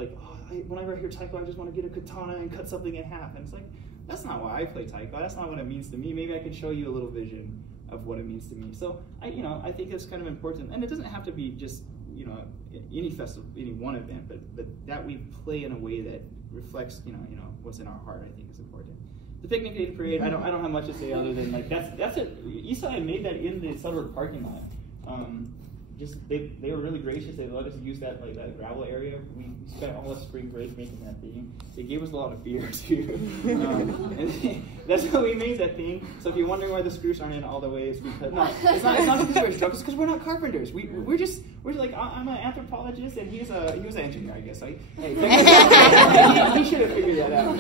whenever I hear taiko, I just want to get a katana and cut something in half, and it's like, that's not why I play taiko. That's not what it means to me. Maybe I can show you a little vision of what it means to me. So I think it's kind of important, and it doesn't have to be just any festival, any one event, but that we play in a way that reflects what's in our heart. I think is important. The picnic day parade, I don't have much to say other than that's it. Issa and I made that in the Sudworth parking lot. They were really gracious. They let us use that gravel area. We spent all of spring break making that thing. They gave us a lot of beer too. And that's how we made that thing. So if you're wondering why the screws aren't in all the way, it's because it's not because we're struck. It's because we're not carpenters. We're like, I'm an anthropologist and he was an engineer, I guess. He should have figured that out.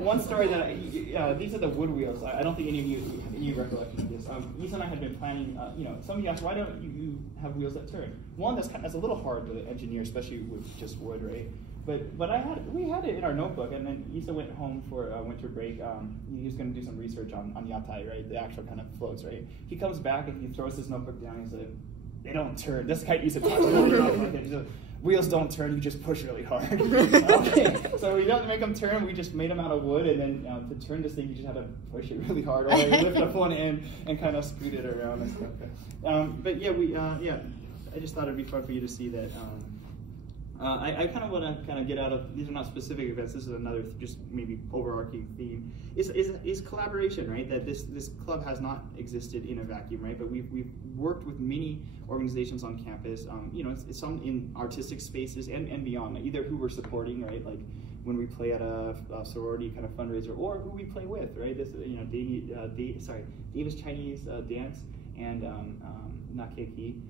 One story that these are the wood wheels. I don't think any of you recollection of this. Issa and I had been planning. Some of you asked, why don't you have wheels that turn? One, that's a little hard to engineer, especially with just wood, right? But we had it in our notebook, and then Issa went home for winter break. He was going to do some research on yatai, right? The actual kind of floats, right? He comes back and he throws his notebook down. And he said, "They don't turn." This guy Issa talks really hard. Wheels don't turn. You just push really hard. Okay, so we don't make them turn. We just made them out of wood, and then to turn this thing, you just had to push it really hard, or lift up one end and kind of scoot it around and stuff. But yeah, I just thought it'd be fun for you to see that. I kind of want to get out of, these are not specific events, this is another just maybe overarching theme, is collaboration, right? That this club has not existed in a vacuum, right? But we've worked with many organizations on campus, it's some in artistic spaces and beyond, either who we're supporting, right? Like when we play at a sorority kind of fundraiser, or who we play with, right? This, Davis Chinese dance and Nakeki,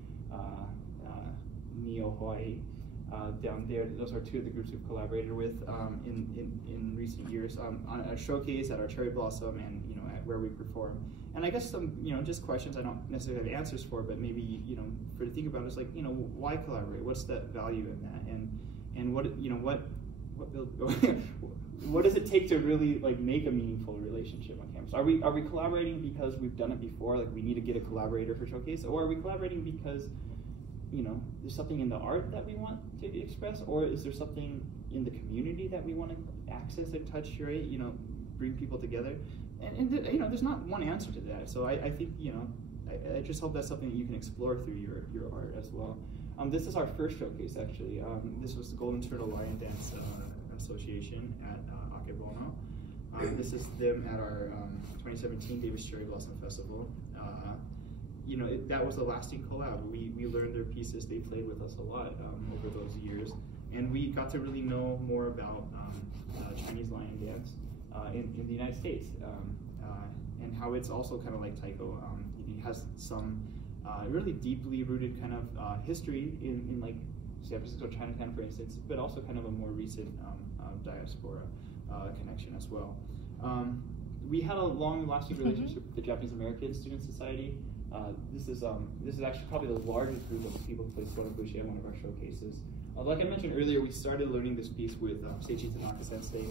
Neo Hawaii. Down there, those are two of the groups we've collaborated with in recent years on a showcase at our Cherry Blossom and at where we perform. And I guess some just questions I don't necessarily have answers for, but maybe for to think about is why collaborate? What's the value in that? And what does it take to really make a meaningful relationship on campus? Are we collaborating because we've done it before, like we need to get a collaborator for showcase, or are we collaborating because there's something in the art that we want to express, or is there something in the community that we want to access and touch, right? Bring people together, and there's not one answer to that. So I think I just hope that's something that you can explore through your art as well. This is our first showcase actually. This was the Golden Turtle Lion Dance Association at Akebono. This is them at our 2017 Davis Cherry Blossom Festival. You know, that was a lasting collab. We learned their pieces. They played with us a lot over those years, and we got to really know more about Chinese lion dance in the United States, and how it's also kind of like taiko. It has some really deeply rooted kind of history in like San Francisco, Chinatown, for instance, but also kind of a more recent diaspora connection as well. We had a long-lasting relationship with the Japanese American Student Society. This is actually probably the largest group of people who play Sonobushi at one of our showcases. Like I mentioned earlier, we started learning this piece with Seiichi Tanaka Sensei.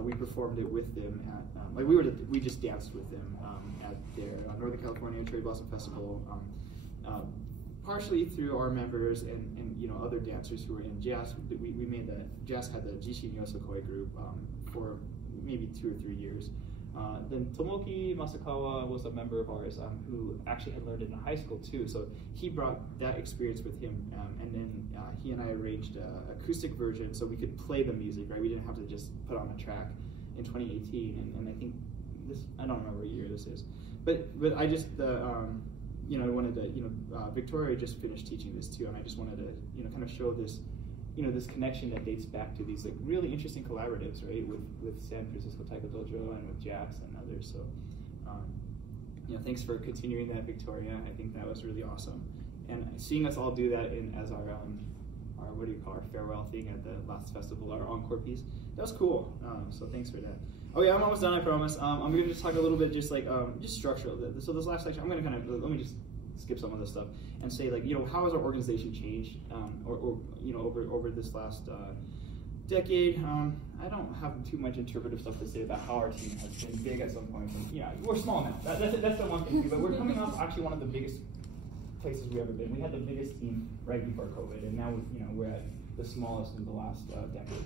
We performed it with them at we just danced with them at their Northern California Cherry Blossom Festival. Partially through our members and you know other dancers who were in jazz. We made jazz had the Jishin Yosakoi group for maybe 2 or 3 years. Then Tomoki Masakawa was a member of ours who actually had learned it in high school too, so he brought that experience with him, and then he and I arranged an acoustic version so we could play the music, right? We didn't have to just put on a track in 2018, and I think I don't remember what year this is, but I just, you know, I wanted to, you know, Victoria just finished teaching this too, and I just wanted to, you know, kind of show this, you know, this connection that dates back to these like really interesting collaboratives, right, with San Francisco Taiko Dojo and with Jax and others. So, you know, thanks for continuing that, Victoria. I think that was really awesome, and seeing us all do that as our what do you call our farewell thing at the last festival, our encore piece, that was cool. So thanks for that. Okay, I'm almost done, I promise. I'm gonna just talk a little bit, just like just structural. So this last section, I'm gonna kind of let me just skip some of this stuff and say, like, you know, how has our organization changed, or you know, over this last decade. I don't have too much interpretive stuff to say about how our team has been big at some point. And, yeah, we're small now. That's the one thing. But we're coming off actually one of the biggest places we've ever been. We had the biggest team right before COVID, and now we're at the smallest in the last decade.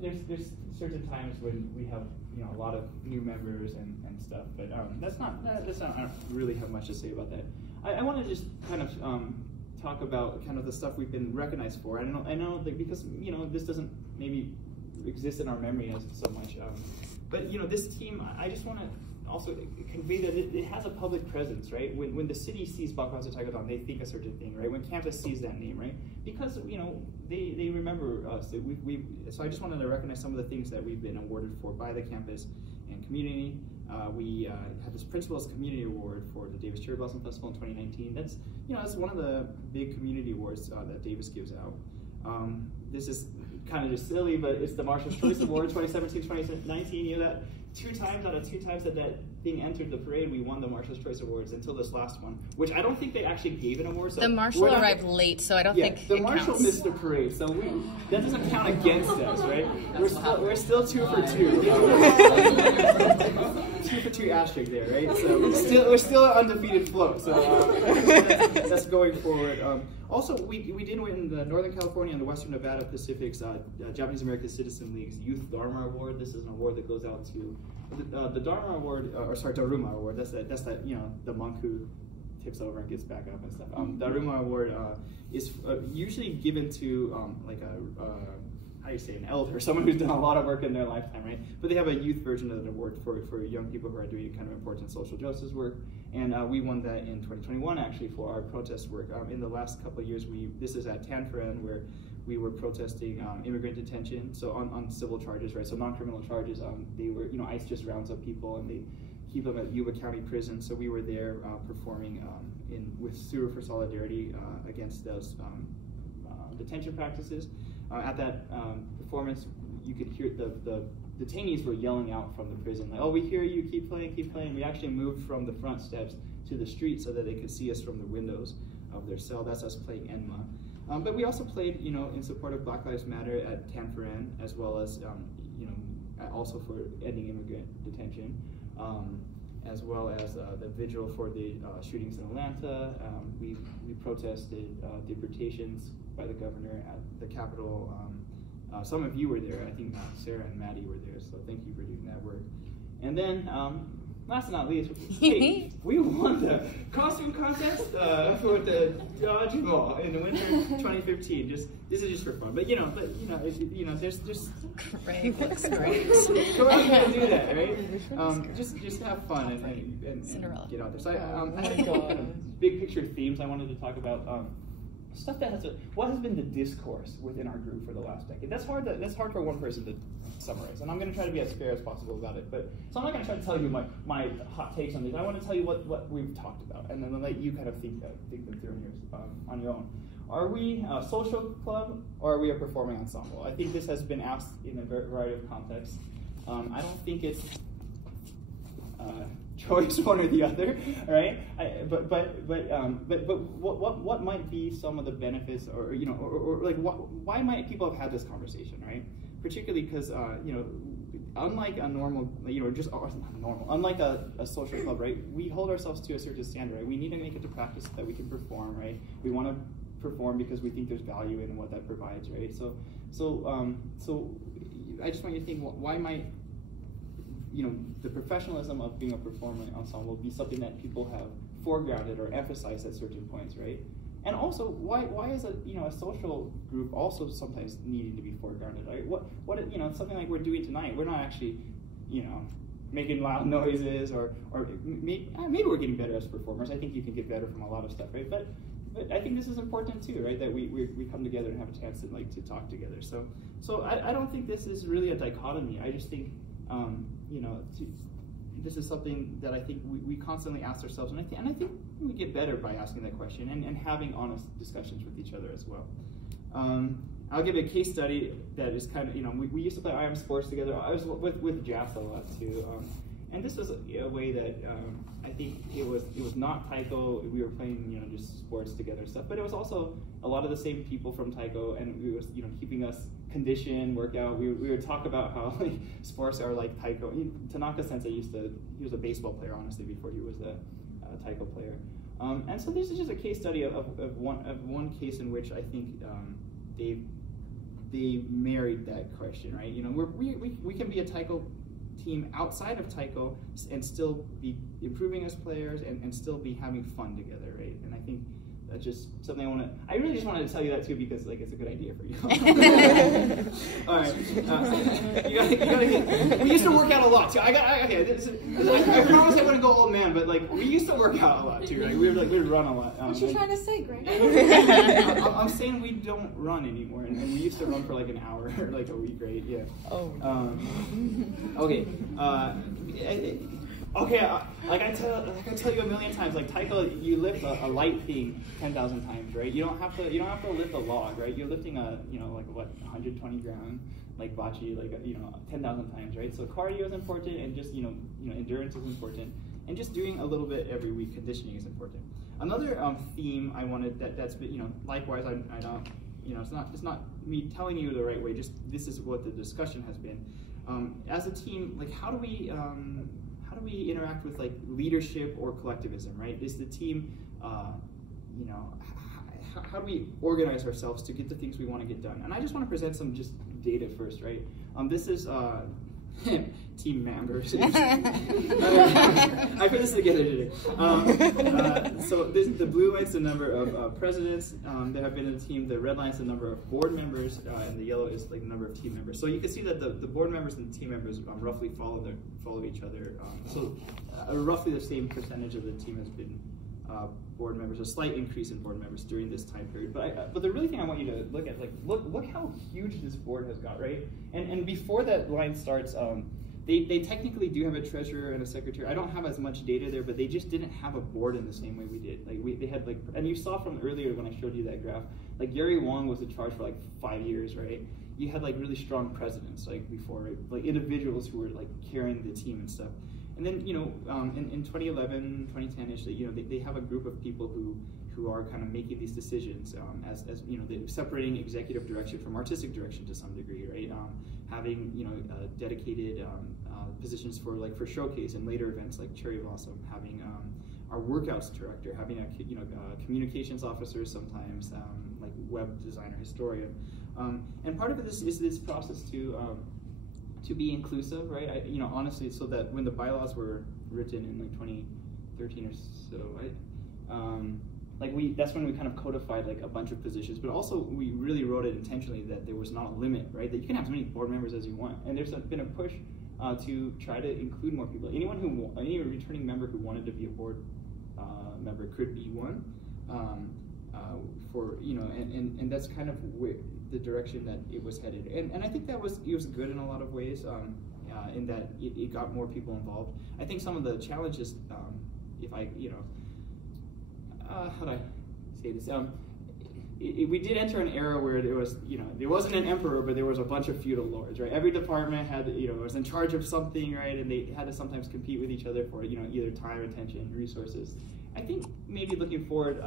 There's certain times when we have a lot of new members and stuff, but I don't really have much to say about that. I want to just kind of talk about kind of the stuff we've been recognized for. I know that because this doesn't maybe exist in our memory as so much, but this team, I just want to also convey that it has a public presence, right? When the city sees Bakuhatsu Taiko Dan, they think a certain thing, right? When campus sees that name, right? Because they remember us. So I just wanted to recognize some of the things that we've been awarded for by the campus and community. We had this Principal's Community Award for the Davis Cherry Blossom Festival in 2019. That's one of the big community awards that Davis gives out. This is kind of just silly, but it's the Marshal's Choice Award 2017-2019. That 2 times out of 2 times that thing entered the parade, we won the Marshal's Choice Awards until this last one, which I don't think they actually gave an award. So the Marshal arrived late, so I don't think the it Marshal counts. missed the parade, so that doesn't count against us, right? We're still 2 for 2. 2 for 2 asterisk there, right? So we're still an undefeated float. So that's going forward. Also, we did win the Northern California and the Western Nevada Pacific's Japanese American Citizen League's Youth Dharma Award. This is an award that goes out to the Dharma Award, Daruma Award. That's the monk who tips over and gets back up and stuff. Daruma Award is usually given to how do you say, an elder, someone who's done a lot of work in their lifetime, right? But they have a youth version of the award for young people who are doing kind of important social justice work. And we won that in 2021 actually for our protest work. In the last couple of years, this is at Tanforan, where we were protesting immigrant detention, so on civil charges, right? So non-criminal charges. They were, ICE just rounds up people and they keep them at Yuba County Prison. So we were there performing with Suru for Solidarity against those detention practices. At that performance, you could hear the detainees were yelling out from the prison, like, "Oh, we hear you, keep playing, keep playing." We actually moved from the front steps to the street so that they could see us from the windows of their cell. That's us playing Enma. But we also played, in support of Black Lives Matter at Tanforan, as well as, also for ending immigrant detention, as well as the vigil for the shootings in Atlanta. We protested deportations by the governor at the Capitol. Some of you were there. I think Sarah and Maddie were there, so thank you for doing that work. And then last but not least, hey, we won the costume contest for the dodgeball in the winter 2015. This is just for fun, but there's Greg looks great. Go out and do that, right? Just have fun and get out there. So I had kind of big picture themes I wanted to talk about. Stuff that what has been the discourse within our group for the last decade. That's hard for one person to summarize, and I'm going to try to be as fair as possible about it. So I'm not going to try to tell you my hot takes on these. I want to tell you what we've talked about, and then I'll let you kind of think them through on your own. Are we a social club, or are we a performing ensemble? I think this has been asked in a variety of contexts. I don't think it's choice one or the other, right? But what might be some of the benefits, or like why might people have had this conversation, right? Particularly because unlike a normal, unlike a social club, right? We hold ourselves to a certain standard, right? We need to make it to practice so that we can perform, right? We want to perform because we think there's value in what that provides, right? So I just want you to think, why might the professionalism of being a performing ensemble be something that people have foregrounded or emphasized at certain points, right? And also, why is a social group also sometimes needing to be foregrounded, right? What something like we're doing tonight, we're not actually, making loud noises, or maybe we're getting better as performers. I think you can get better from a lot of stuff, right? But I think this is important too, right? That we come together and have a chance to talk together. So I don't think this is really a dichotomy. I just think this is something that I think we constantly ask ourselves, and I think we get better by asking that question and having honest discussions with each other as well. I'll give a case study that is kind of, we used to play IM sports together. I was with Jazz a lot too, and this was a way that I think it was not Taiko. We were playing just sports together and stuff, but it was also a lot of the same people from Taiko, and we was keeping us condition, workout. We would talk about how sports are like Taiko. Tanaka Sensei he was a baseball player, honestly, before he was a Taiko player. And so this is just a case study of one case in which I think they married that question, right? We can be a Taiko team outside of Taiko and still be improving as players and still be having fun together, right? And I think that's just something I really just wanted to tell you that too, because it's a good idea for you. All right, you gotta get. We used to work out a lot too. I promise I wouldn't go old man, but we used to work out a lot too, right? We would run a lot. What you trying to say, Greg? I'm saying we don't run anymore, and we used to run for an hour, a week, right? Yeah. Oh. Okay. Okay, like I tell you a million times, Taiko, you lift a light thing 10,000 times, right? You don't have to lift a log, right? You're lifting 120 gram, bachi, 10,000 times, right? So cardio is important, and just endurance is important, and just doing a little bit every week, conditioning is important. Another theme I wanted that's been, likewise, I don't, it's not me telling you the right way. Just this is what the discussion has been. As a team, how do we interact with leadership or collectivism, right? Is the team, how do we organize ourselves to get the things we want to get done? And I just want to present some just data first, right? This is team members. I put this together today. So the blue line's the number of presidents that have been in the team. The red line's the number of board members, and the yellow is the number of team members. So you can see that the board members and the team members roughly follow each other. So roughly the same percentage of the team has been board members, a slight increase in board members during this time period. But the really thing I want you to look at, look how huge this board has got, right? And before that line starts, they technically do have a treasurer and a secretary. I don't have as much data there, but they just didn't have a board in the same way we did. They had and you saw from earlier when I showed you that graph, Gary Wong was in charge for 5 years, right? You had really strong presidents before, right? Individuals who were carrying the team and stuff. And then in 2011, 2010ish, they have a group of people who are kind of making these decisions as they're separating executive direction from artistic direction to some degree, right? Having dedicated positions for showcase and later events like Cherry Blossom, having our workouts director, having a communications officer sometimes, web designer, historian, and part of it is this process to be inclusive, right? Honestly, so that when the bylaws were written in like 2013 or so, right? That's when we kind of codified like a bunch of positions, but also we really wrote it intentionally that there was not a limit, right? That you can have as many board members as you want, and there's been a push to try to include more people. Any returning member who wanted to be a board member could be one. And that's kind of the direction that it was headed, and I think that was good in a lot of ways, in that it got more people involved. I think some of the challenges, how do I say this? We did enter an era where there wasn't an emperor, but there was a bunch of feudal lords, right? Every department had, was in charge of something, right? And they had to sometimes compete with each other for, either time, attention, resources. I think maybe looking forward,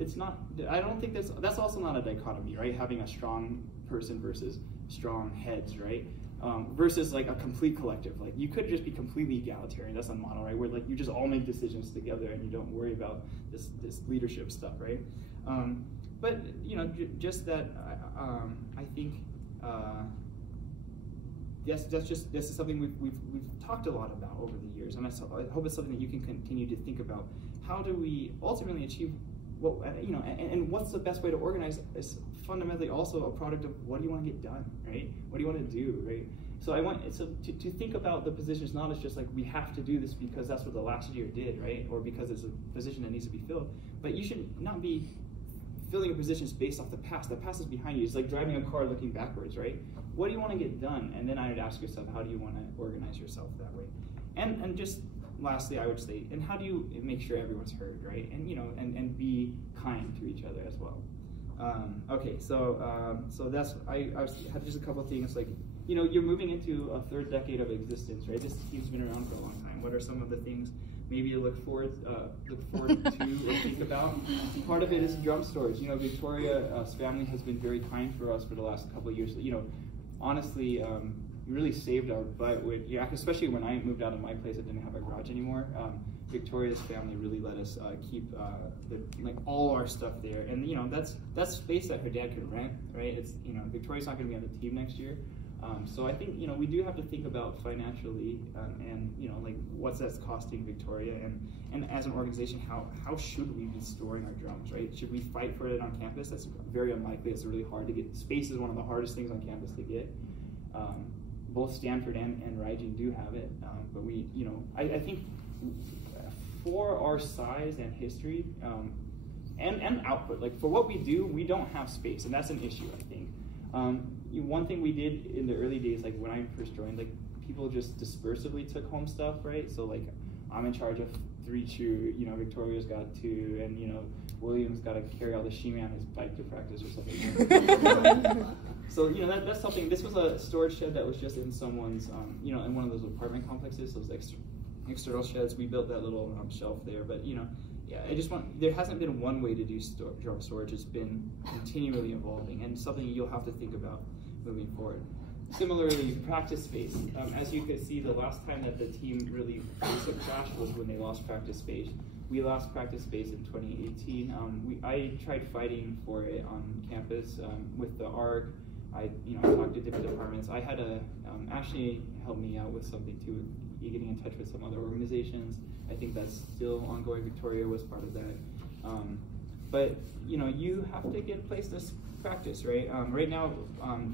it's not, I don't think that's also not a dichotomy, right? Having a strong person versus strong heads, right? Versus like a complete collective. Like you could just be completely egalitarian. That's a model, right? Where like you just all make decisions together and you don't worry about this leadership stuff, right? But just that I think this is something we've talked a lot about over the years, and I hope it's something that you can continue to think about. How do we ultimately achieve what and what's the best way to organize is fundamentally also a product of what do you want to get done, right? What do you want to do, right? So I want to think about the positions not as just like we have to do this because that's what the last year did, right? Or because it's a position that needs to be filled. But you should not be filling your positions based off the past. The past is behind you. It's like driving a car looking backwards, right? What do you want to get done? And then I would ask yourself, how do you want to organize yourself that way? And just lastly, I would say, and how do you make sure everyone's heard, right? And and be kind to each other as well. Okay, so that's I have just a couple of things like you're moving into a third decade of existence, right? This team's been around for a long time. What are some of the things maybe you look forward to or think about? Part of it is drum stories. Victoria's family has been very kind for us for the last couple of years. Honestly, really saved our butt with, especially when I moved out of my place, I didn't have a garage anymore. Victoria's family really let us keep all our stuff there, and that's space that her dad could rent, right? It's Victoria's not going to be on the team next year, so I think we do have to think about financially and what's that's costing Victoria, and as an organization, how should we be storing our drums, right? Should we fight for it on campus? That's very unlikely. It's really hard to get. Space is one of the hardest things on campus to get. Both Stanford and Raijin do have it, but I think for our size and history and output, like for what we do, we don't have space, and that's an issue, I think. One thing we did in the early days, like when I first joined, like people just dispersively took home stuff, right? So like I'm in charge of 3 chew, Victoria's got 2, and William's got to carry all the shime on his bike to practice or something. So that's something. This was a storage shed that was just in someone's, in one of those apartment complexes. Those external sheds. We built that little shelf there, but there hasn't been one way to do drum storage. It's been continually evolving, and something you'll have to think about moving forward. Similarly, practice space. As you could see, the last time that the team really faced a crash was when they lost practice space. We lost practice space in 2018. I tried fighting for it on campus with the ARC. I talked to different departments. I had Ashley help me out with something too, with getting in touch with some other organizations. I think that's still ongoing. Victoria was part of that. But you have to get a place to practice, right? Right now,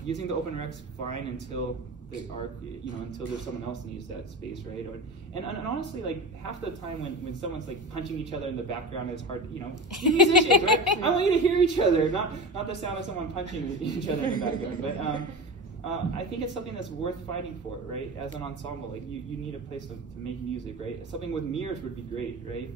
using the open rec's fine until they are, until there's someone else needs that space, right? And honestly, like half the time when someone's like punching each other in the background, it's hard, musicians, right? I want you to hear each other, not the sound of someone punching each other in the background. But I think it's something that's worth fighting for, right? As an ensemble, like you need a place to make music, right? Something with mirrors would be great, right?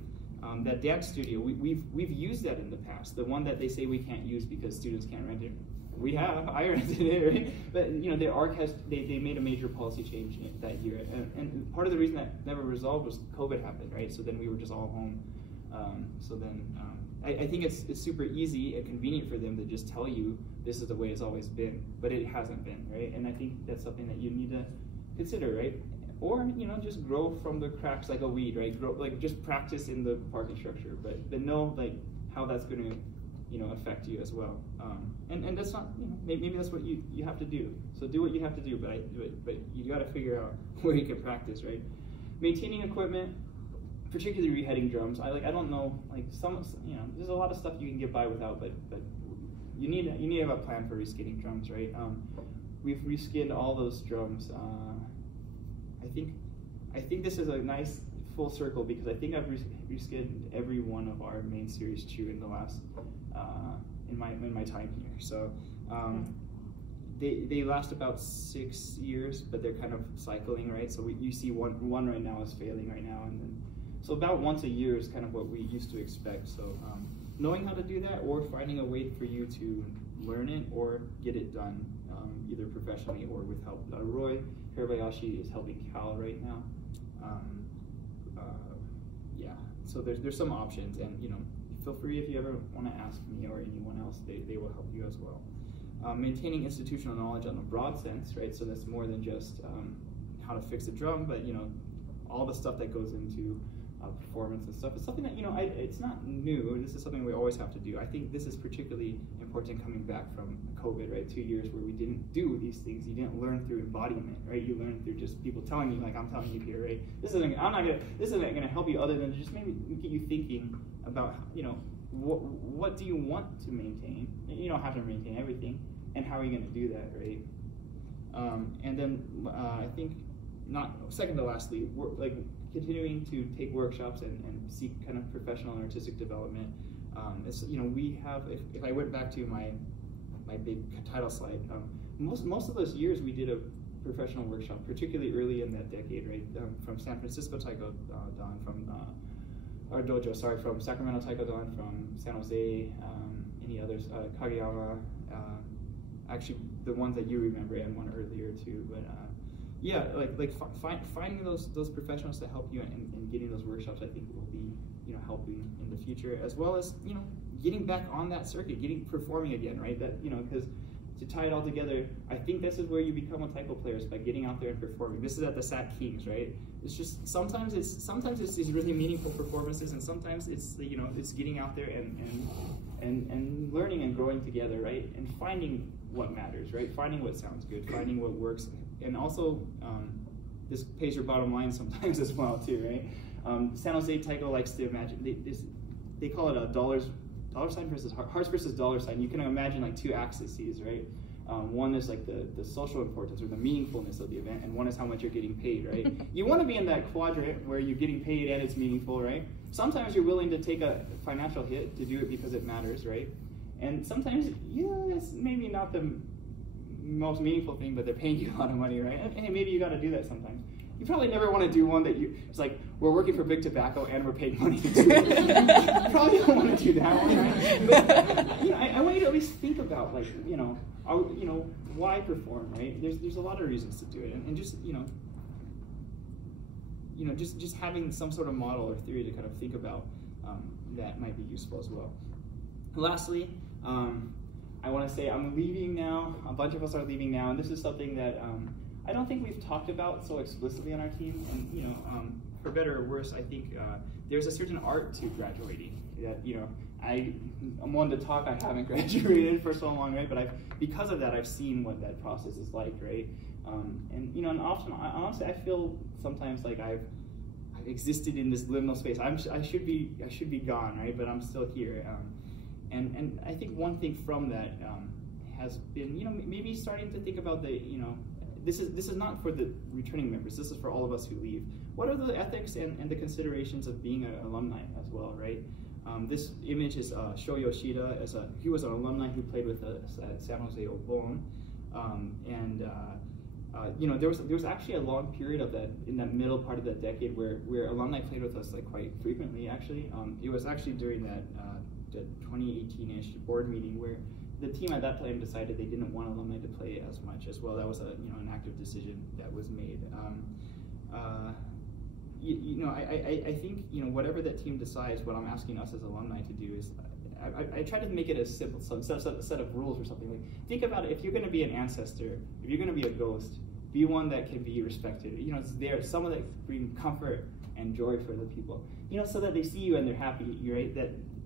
That dance studio, we've used that in the past. The one that they say we can't use because students can't rent it. We have. I rented it, right? But the ARC has they made a major policy change that year, and part of the reason that never resolved was COVID happened, right? So then we were just all home. I think it's super easy and convenient for them to just tell you this is the way it's always been, but it hasn't been, right? And I think that's something that you need to consider, right? Or just grow from the cracks like a weed, right? Grow, like just practice in the parking structure, but know like how that's going to affect you as well. And that's not maybe that's what you have to do. So do what you have to do, but you got to figure out where you can practice, right? Maintaining equipment. particularly reheading drums. I don't know, like there's a lot of stuff you can get by without, but you need to have a plan for reskinning drums, right? We've reskinned all those drums. I think this is a nice full circle because I think I've reskinned every one of our main series Chu in the last in my time here. So they last about 6 years, but they're kind of cycling, right? So you see one right now is failing right now, and then so about once a year is kind of what we used to expect. So knowing how to do that, or finding a way for you to learn it or get it done, either professionally or with help. Roy Hirabayashi is helping Cal right now. Yeah, so there's some options, and feel free if you ever want to ask me or anyone else, they will help you as well. Maintaining institutional knowledge on a broad sense, right? So that's more than just how to fix a drum, but all the stuff that goes into performance and stuff. It's something that it's not new. This is something we always have to do. I think this is particularly important coming back from COVID, right? 2 years where we didn't do these things. You didn't learn through embodiment, right? You learned through just people telling you, like I'm telling you here, right? This isn't gonna help you other than just maybe get you thinking about what do you want to maintain. You don't have to maintain everything, and how are you going to do that, right? And then I think second to lastly, like continuing to take workshops and seek kind of professional and artistic development. We have, if I went back to my big title slide, most of those years we did a professional workshop, particularly early in that decade, right? From San Francisco Taiko Dan, from our dojo, from Sacramento Taiko Dan, from San Jose, any others, Kageyama, actually the ones that you remember, and one earlier too, but yeah, finding those professionals to help you in getting those workshops, I think will be helping in the future, as well as getting back on that circuit, performing again, right? That because to tie it all together, I think this is where you become a taiko player, is by getting out there and performing. This is at the Sat Kings, right? It's just sometimes it's these really meaningful performances, and sometimes it's it's getting out there and learning and growing together, right? And finding what matters, right? Finding what sounds good, finding what works, and also this pays your bottom line sometimes as well too, right? San Jose Taiko likes to imagine they call it a dollar sign versus hearts versus dollar sign. You can imagine like two axes, right? One is like the social importance or the meaningfulness of the event, and one is how much you're getting paid, right? You want to be in that quadrant where you're getting paid and it's meaningful, right? Sometimes you're willing to take a financial hit to do it because it matters, right? And sometimes, it's maybe not the most meaningful thing, but they're paying you a lot of money, right? And maybe you got to do that sometimes. You probably never want to do one that it's like, we're working for Big Tobacco and we're paying money to do it. You probably don't want to do that one, right? But, I want you to at least think about, like, why perform, right? There's a lot of reasons to do it, and just, just having some sort of model or theory to kind of think about that might be useful as well. Lastly, I want to say I'm leaving now. A bunch of us are leaving now, and this is something that I don't think we've talked about so explicitly on our team. And for better or worse, I think there's a certain art to graduating. That I'm one to talk. I haven't graduated for so long, right? But because of that, I've seen what that process is like, right? And often, honestly, I feel sometimes like I've existed in this liminal space. I should be gone, right? But I'm still here. And I think one thing from that has been, maybe starting to think about this is not for the returning members. This is for all of us who leave. What are the ethics and the considerations of being an alumni as well, right? This image is Sho Yoshida. He was an alumni who played with us at San Jose Obon, there was actually a long period of that in that middle part of that decade where alumni played with us like quite frequently. Actually, it was actually during that the 2018-ish board meeting where the team at that time decided they didn't want alumni to play as much as well. That was an active decision that was made. I think whatever that team decides, what I'm asking us as alumni to do is I try to make it a simple set of rules or something. Like, think about it. If you're going to be an ancestor, if you're going to be a ghost, be one that can be respected. It's there, someone that brings comfort and joy for the people. So that they see you and they're happy. Right?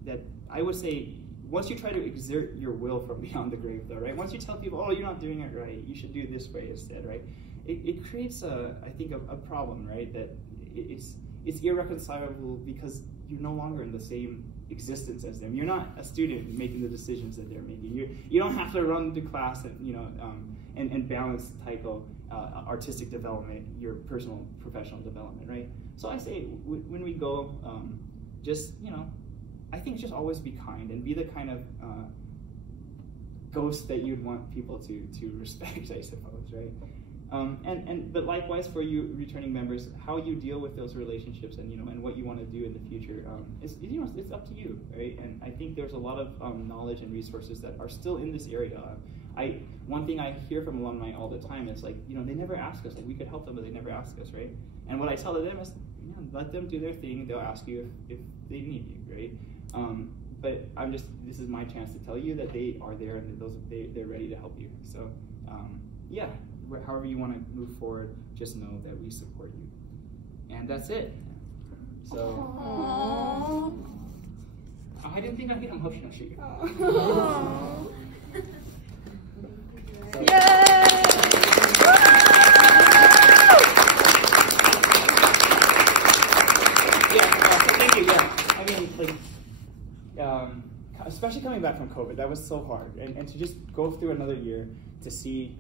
That I would say, once you try to exert your will from beyond the grave, though, right? Once you tell people, oh, you're not doing it right, you should do it this way instead, right? It creates I think a problem, right? That it's irreconcilable because you're no longer in the same existence as them. You're not a student making the decisions that they're making. You don't have to run the class and and balance Taiko artistic development, your personal professional development, right? So I say when we go, I think just always be kind and be the kind of ghost that you'd want people to respect, I suppose, right? But likewise for you returning members, how you deal with those relationships and what you want to do in the future, it's up to you, right? And I think there's a lot of knowledge and resources that are still in this area. One thing I hear from alumni all the time is like, they never ask us, like we could help them, but they never ask us, right? And what I tell them is, let them do their thing. They'll ask you if they need you, right? But this is my chance to tell you that they are there and they're ready to help you. So yeah, however you want to move forward, just know that we support you. And that's it. So I didn't think I'd get emotional, shoot. So, Yay! Thank you. Yeah, I mean, especially coming back from COVID, that was so hard, and to just go through another year to see,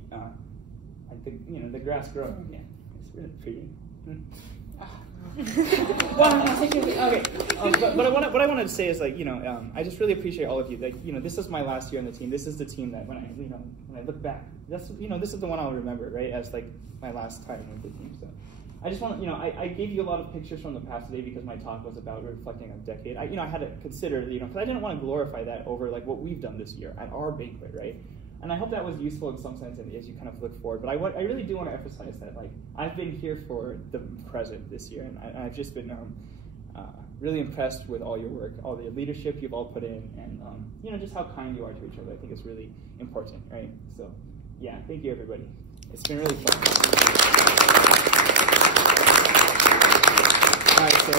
the grass grow. Yeah, it's really pretty. Okay. But what I wanted to say is I just really appreciate all of you. This is my last year on the team. This is the team that when I look back, this is the one I'll remember, right, as my last time with the team. So I just want to, I gave you a lot of pictures from the past today because my talk was about reflecting a decade. I had to consider, because I didn't want to glorify that over what we've done this year at our banquet, right? And I hope that was useful in some sense as you kind of look forward. But I really do want to emphasize that I've been here for the present this year, and I've just been really impressed with all your work, all the leadership you've all put in, and just how kind you are to each other. I think it's really important, right? So yeah, thank you everybody. It's been really fun. All right, so.